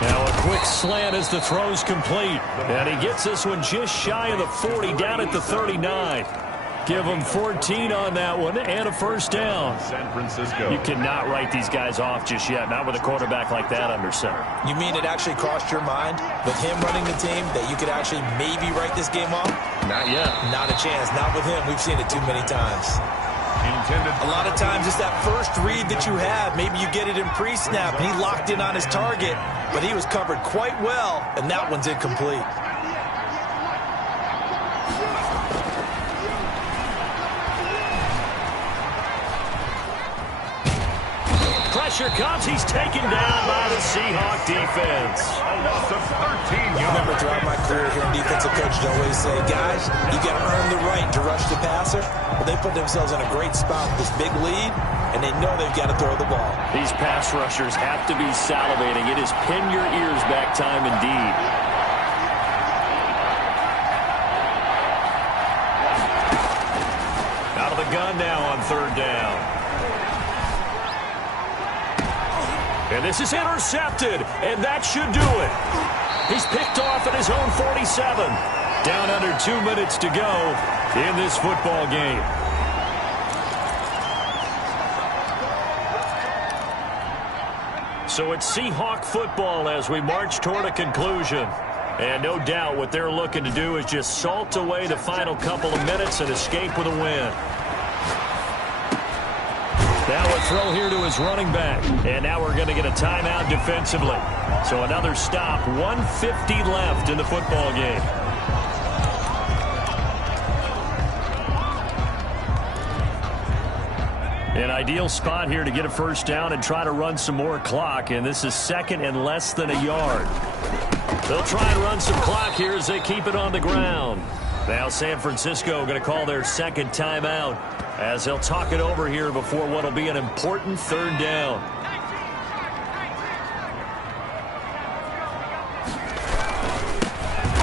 Now a quick slant as the throw's complete. And he gets this one just shy of the 40, down at the 39. Give him 14 on that one and a 1st down. San Francisco. You cannot write these guys off just yet, not with a quarterback like that under center. You mean it actually crossed your mind with him running the team that you could actually maybe write this game off? Not yet. Not a chance. Not with him. We've seen it too many times. A lot of times it's that first read that you have. Maybe you get it in pre-snap, and he locked in on his target, but he was covered quite well, and that one's incomplete. Pressure comes. He's taken down by the Seahawk defense. A loss of 13 I yards. remember throughout my career here in defensive coaches always say, guys, you got to earn the right to rush the passer. But they put themselves in a great spot with this big lead, and they know they've got to throw the ball. These pass rushers have to be salivating. It is pin your ears back time indeed. Out of the gun now on 3rd down. And this is intercepted, and that should do it. He's picked off at his own 47. Down under 2 minutes to go in this football game. So it's Seahawk football as we march toward a conclusion. And no doubt what they're looking to do is just salt away the final couple of minutes and escape with a win. Now a throw here to his running back. And now we're going to get a timeout defensively. So another stop, 1:50 left in the football game. An ideal spot here to get a 1st down and try to run some more clock. And this is 2nd and less than a yard. They'll try and run some clock here as they keep it on the ground. Now San Francisco going to call their second timeout as they'll talk it over here before what will be an important third down.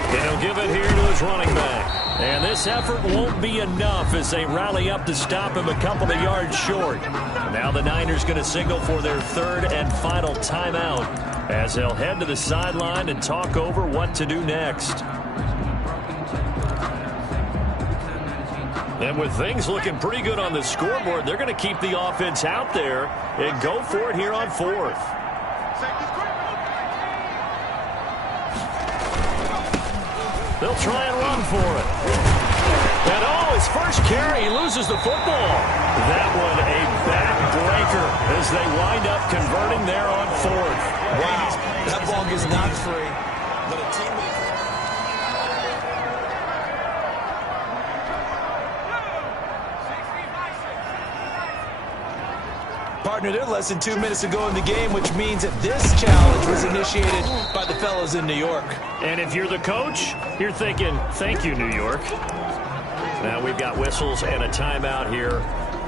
And he'll give it here to his running back. And this effort won't be enough as they rally up to stop him a couple of yards short. Now the Niners going to signal for their third and final timeout as they'll head to the sideline and talk over what to do next. And with things looking pretty good on the scoreboard, they're going to keep the offense out there and go for it here on fourth. They'll try and run for it. And his first carry, he loses the football. That one a backbreaker as they wind up converting there on fourth. Wow, that ball is not free, but a teammate. Partner, they're less than 2 minutes to go in the game, which means that this challenge was initiated by the fellas in New York. And if you're the coach, you're thinking, thank you, New York. Now we've got whistles and a timeout here.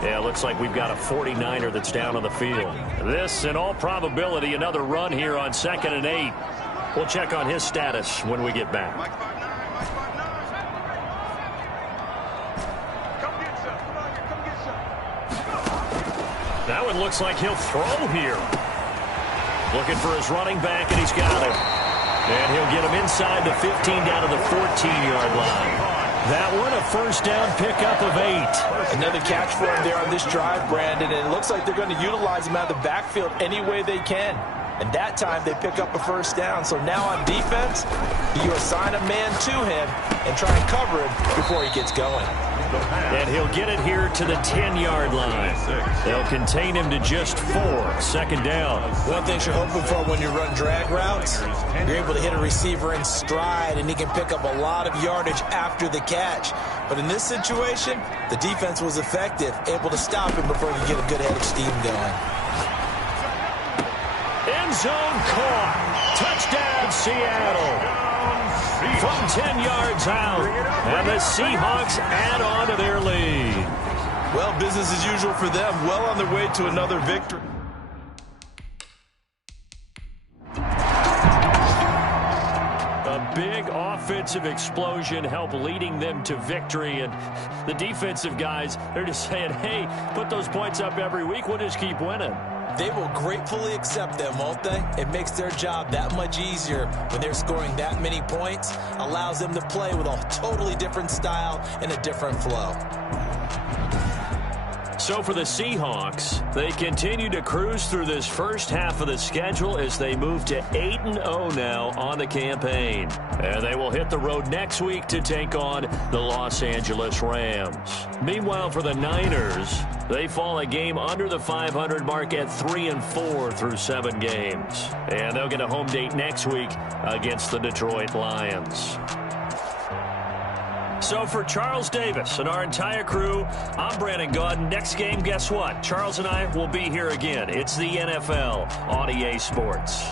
Yeah, looks like we've got a 49er that's down on the field. This, in all probability, another run here on 2nd and 8. We'll check on his status when we get back. That one looks like he'll throw here. Looking for his running back, and he's got him. And he'll get him inside the 15 down to the 14-yard line. That one a first down pickup of 8. Another catch for him there on this drive, Brandon, and it looks like they're going to utilize him out of the backfield any way they can. And that time they pick up a first down. So now on defense, you assign a man to him and try and cover him before he gets going. And he'll get it here to the 10-yard line. They'll contain him to just 4. 2nd down. One thing you're hoping for when you run drag routes, you're able to hit a receiver in stride, and he can pick up a lot of yardage after the catch. But in this situation, the defense was effective, able to stop him before he could get a good head of steam going. End zone caught. Touchdown, Seattle. From 10 yards out, and the Seahawks add on to their lead. Well, business as usual for them, well on their way to another victory. A big offensive explosion helped leading them to victory, and the defensive guys, they're just saying, hey, put those points up every week, we'll just keep winning. They will gratefully accept them, won't they? It makes their job that much easier when they're scoring that many points. Allows them to play with a totally different style and a different flow. So for the Seahawks, they continue to cruise through this first half of the schedule as they move to 8-0 now on the campaign. And they will hit the road next week to take on the Los Angeles Rams. Meanwhile, for the Niners, they fall a game under the 500 mark at 3-4 through 7 games. And they'll get a home date next week against the Detroit Lions. So for Charles Davis and our entire crew, I'm Brandon Gaudin. Next game, guess what? Charles and I will be here again. It's the NFL on EA Sports.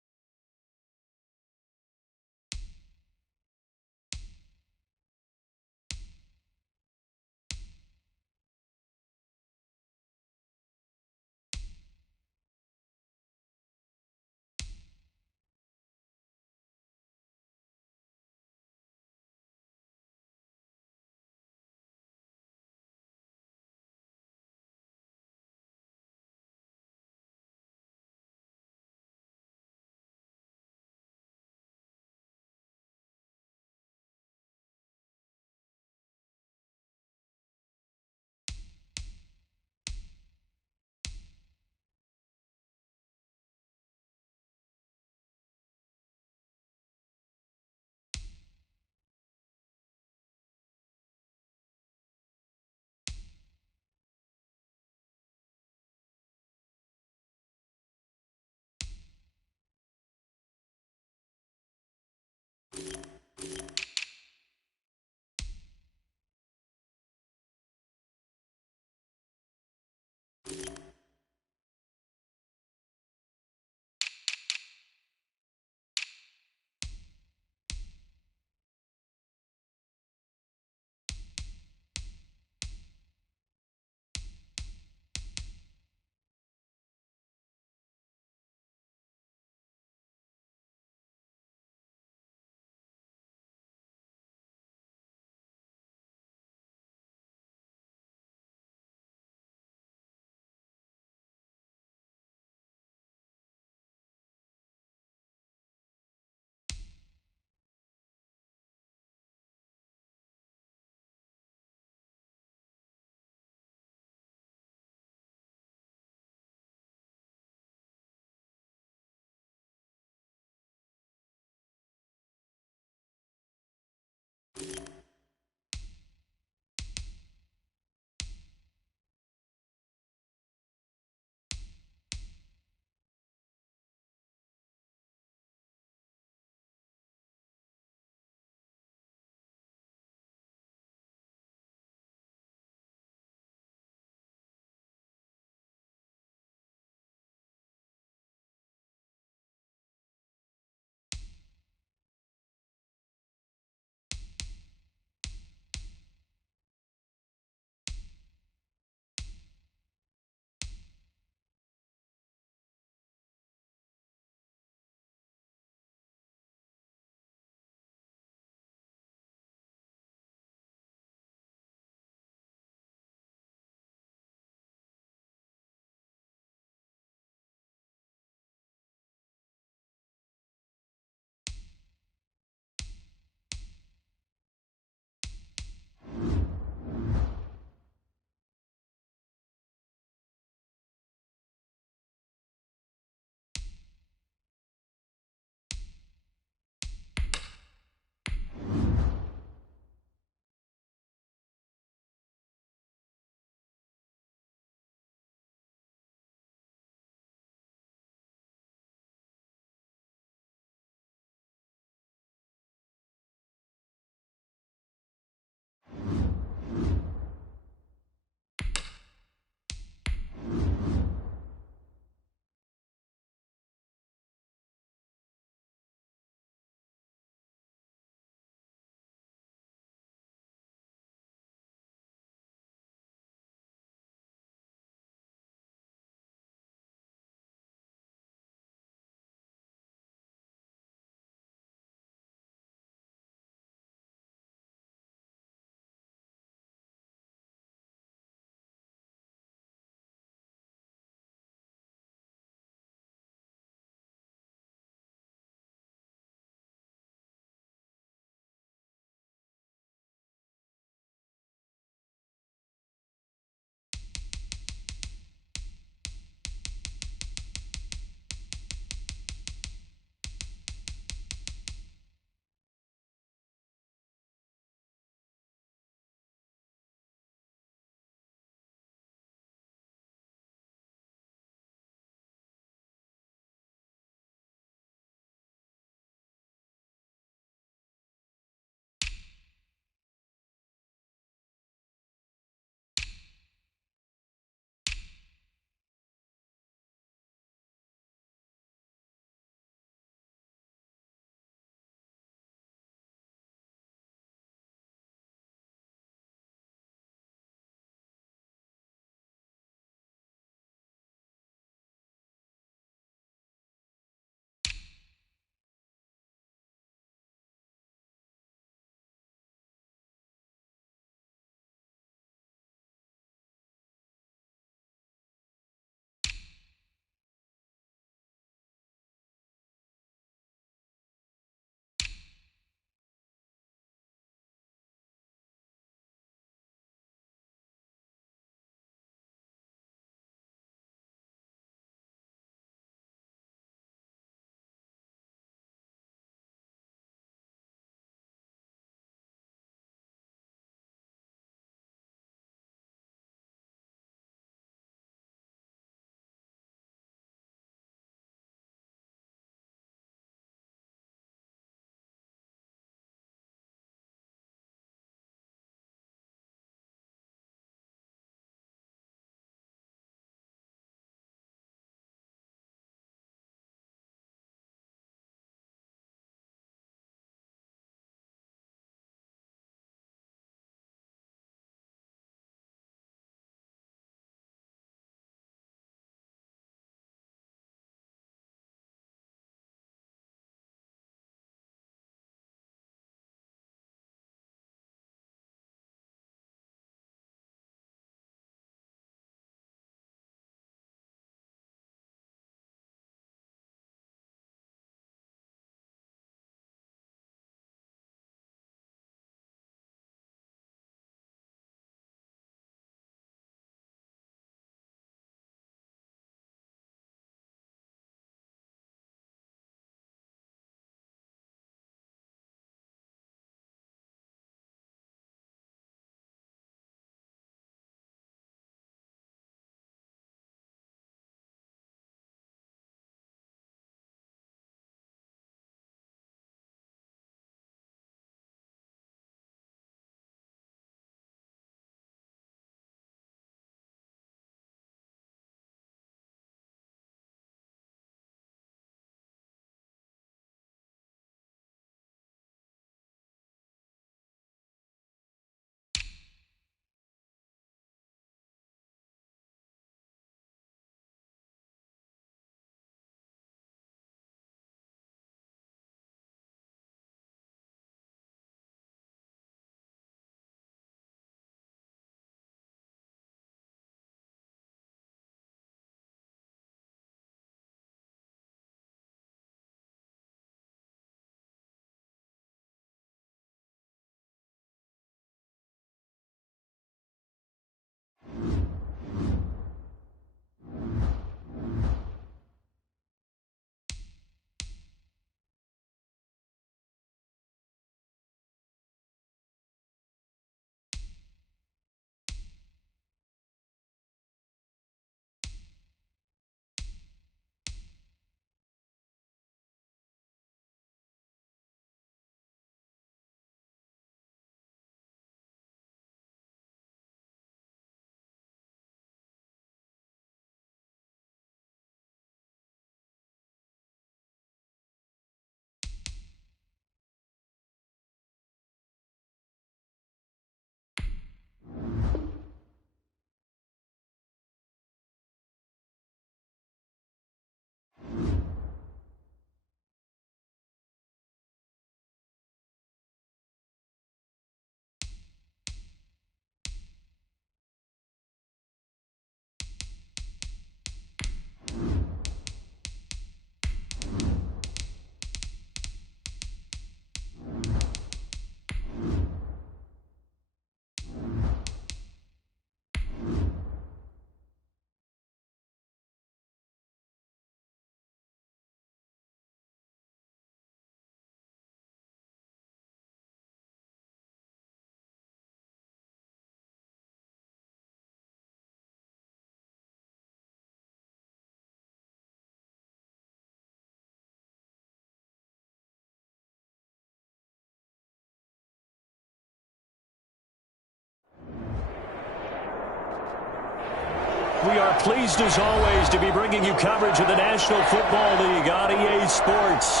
We are pleased as always to be bringing you coverage of the National Football League on EA Sports.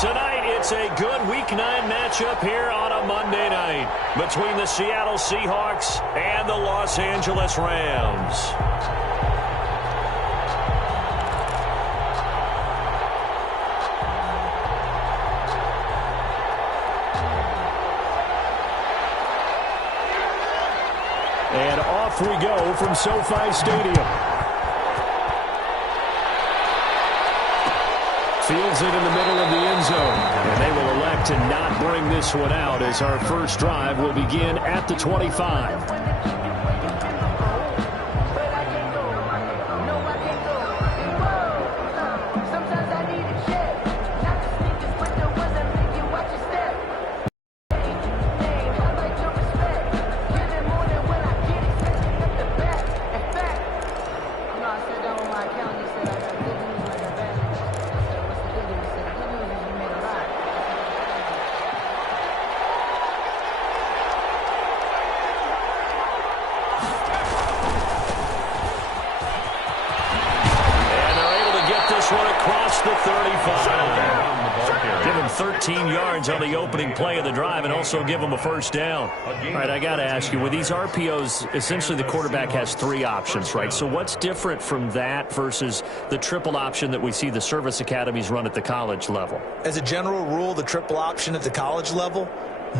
Tonight, it's a good Week 9 matchup here on a Monday night between the Seattle Seahawks and the Los Angeles Rams. And off we go from SoFi Stadium. Fields it in the middle of the end zone. And they will elect to not bring this one out as our first drive will begin at the 25. Give him 13 yards on the opening play of the drive and also give him a first down. All right, I got to ask you, with these RPOs, essentially the quarterback has three options, right? So what's different from that versus the triple option that we see the service academies run at the college level? As a general rule, the triple option at the college level,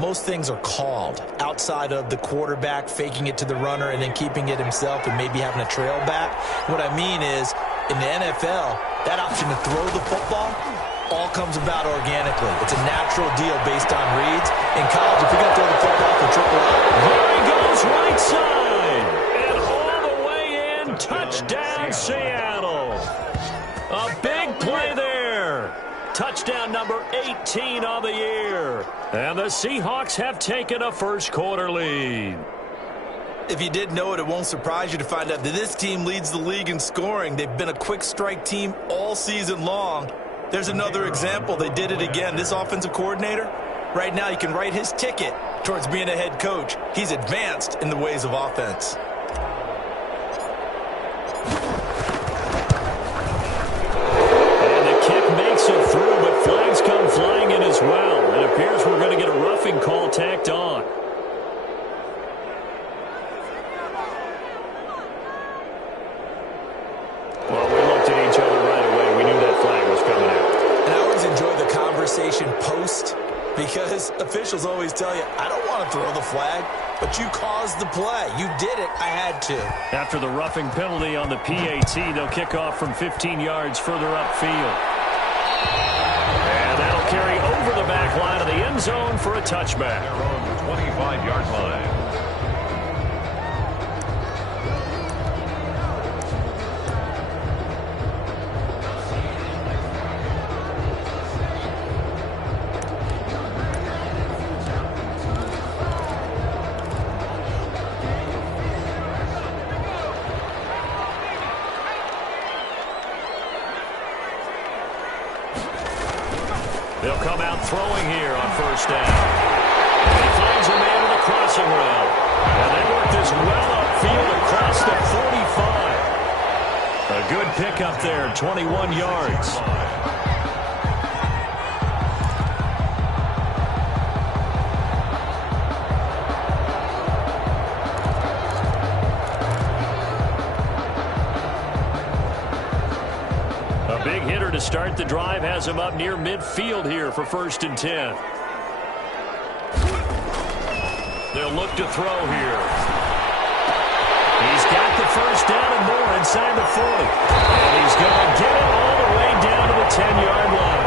most things are called outside of the quarterback faking it to the runner and then keeping it himself and maybe having a trail back. What I mean is, in the NFL, that option to throw the football all comes about organically. It's a natural deal based on reads. In college, if you're going to throw the football for triple option, there he goes right side. And all the way in, touchdown Seattle. A big play there. Touchdown number 18 on the year. And the Seahawks have taken a first quarter lead. If you didn't know it, it won't surprise you to find out that this team leads the league in scoring. They've been a quick strike team all season long. There's another example. They did it again. This offensive coordinator, right now, you can write his ticket towards being a head coach. He's advanced in the ways of offense. And the kick makes it through, but flags come flying in as well. It appears we're going to get a roughing call tacked on. Well, we looked at each other right away. We knew that flag was coming out. And I always enjoy the conversation post because officials always tell you, I don't want to throw the flag, but you caused the play. You did it. I had to. After the roughing penalty on the PAT, they'll kick off from 15 yards further upfield. And that'll carry over the back line of the end zone for a touchback. They're on the 25-yard line. They'll come out throwing here on first down. And he finds a man with a crossing route. And they work this well upfield across the 45. A good pickup there, 21 yards. Big hitter to start the drive has him up near midfield here for 1st and 10. They'll look to throw here. He's got the first down and more inside the 40. And he's going to get it all the way down to the 10-yard line.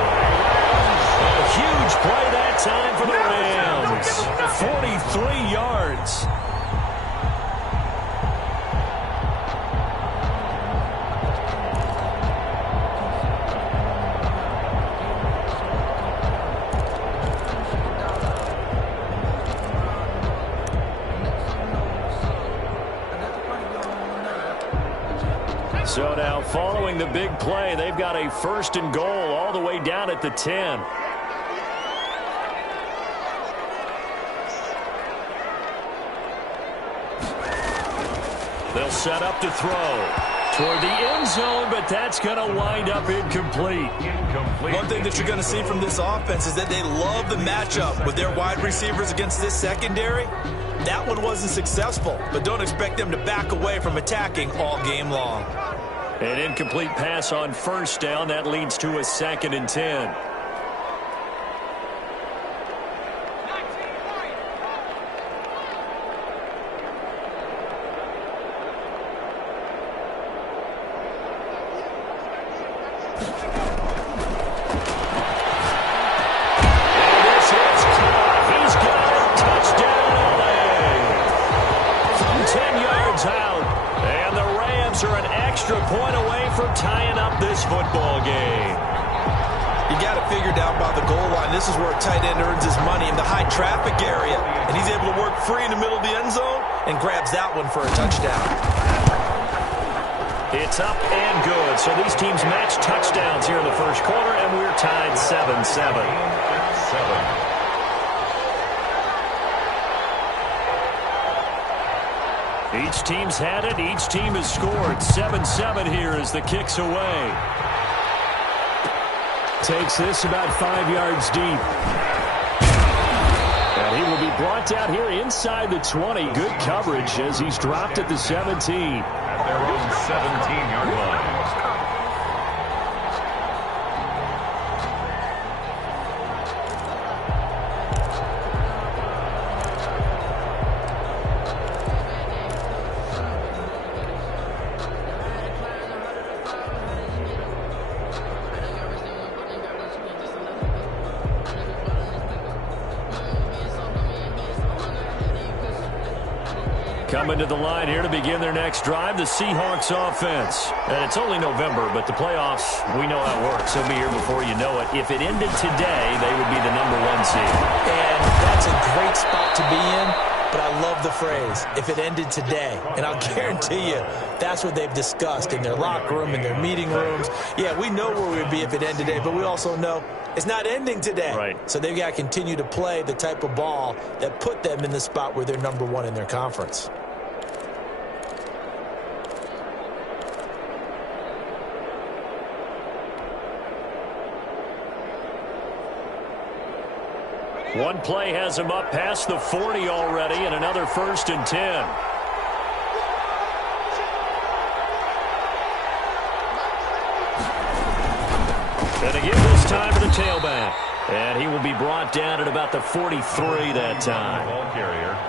A huge play that time for the Rams. 43 yards. So now, following the big play, they've got a 1st and goal all the way down at the 10. They'll set up to throw toward the end zone, but that's going to wind up incomplete. One thing that you're going to see from this offense is that they love the matchup with their wide receivers against this secondary. That one wasn't successful, but don't expect them to back away from attacking all game long. An incomplete pass on first down. That leads to a 2nd and 10. Football game. You got it figured out by the goal line. This is where a tight end earns his money in the high traffic area. And he's able to work free in the middle of the end zone and grabs that one for a touchdown. It's up and good. So these teams match touchdowns here in the first quarter, and we're tied 7-7. Each team's had it. Each team has scored. 7-7 here as the kick's away. Takes this about 5 yards deep. And he will be brought down here inside the 20. Good coverage as he's dropped at the 17. At their own 17-yard line. Coming to the line here to begin their next drive, the Seahawks offense. And it's only November, but the playoffs, we know how it works. They'll be here before you know it. If it ended today, they would be the #1 seed. And that's a great spot to be in, but I love the phrase, if it ended today. And I'll guarantee you, that's what they've discussed in their locker room, in their meeting rooms. Yeah, we know where we'd be if it ended today, but we also know it's not ending today. Right. So they've got to continue to play the type of ball that put them in the spot where they're #1 in their conference. One play has him up past the 40 already, and another 1st and 10. And again this time to the tailback. And he will be brought down at about the 43 that time.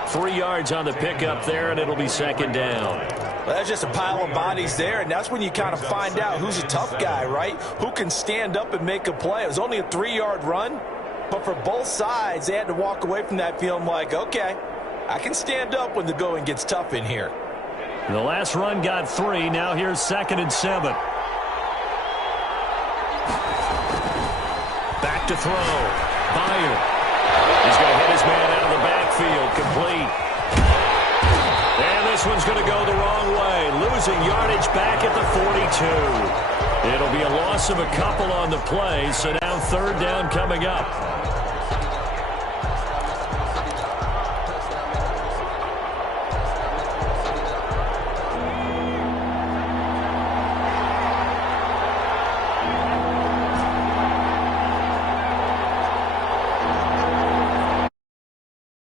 3 yards on the pickup there, and it'll be 2nd down. Well, that's just a pile of bodies there, and that's when you kind of find out who's a tough guy, right? Who can stand up and make a play. It was only a 3-yard run. But for both sides, they had to walk away from that feeling like, okay, I can stand up when the going gets tough in here. The last run got 3. Now here's 2nd and 7. Back to throw. Byer. He's going to hit his man out of the backfield. Complete. And this one's going to go the wrong way. Losing yardage back at the 42. It'll be a loss of a couple on the play, so now 3rd down coming up.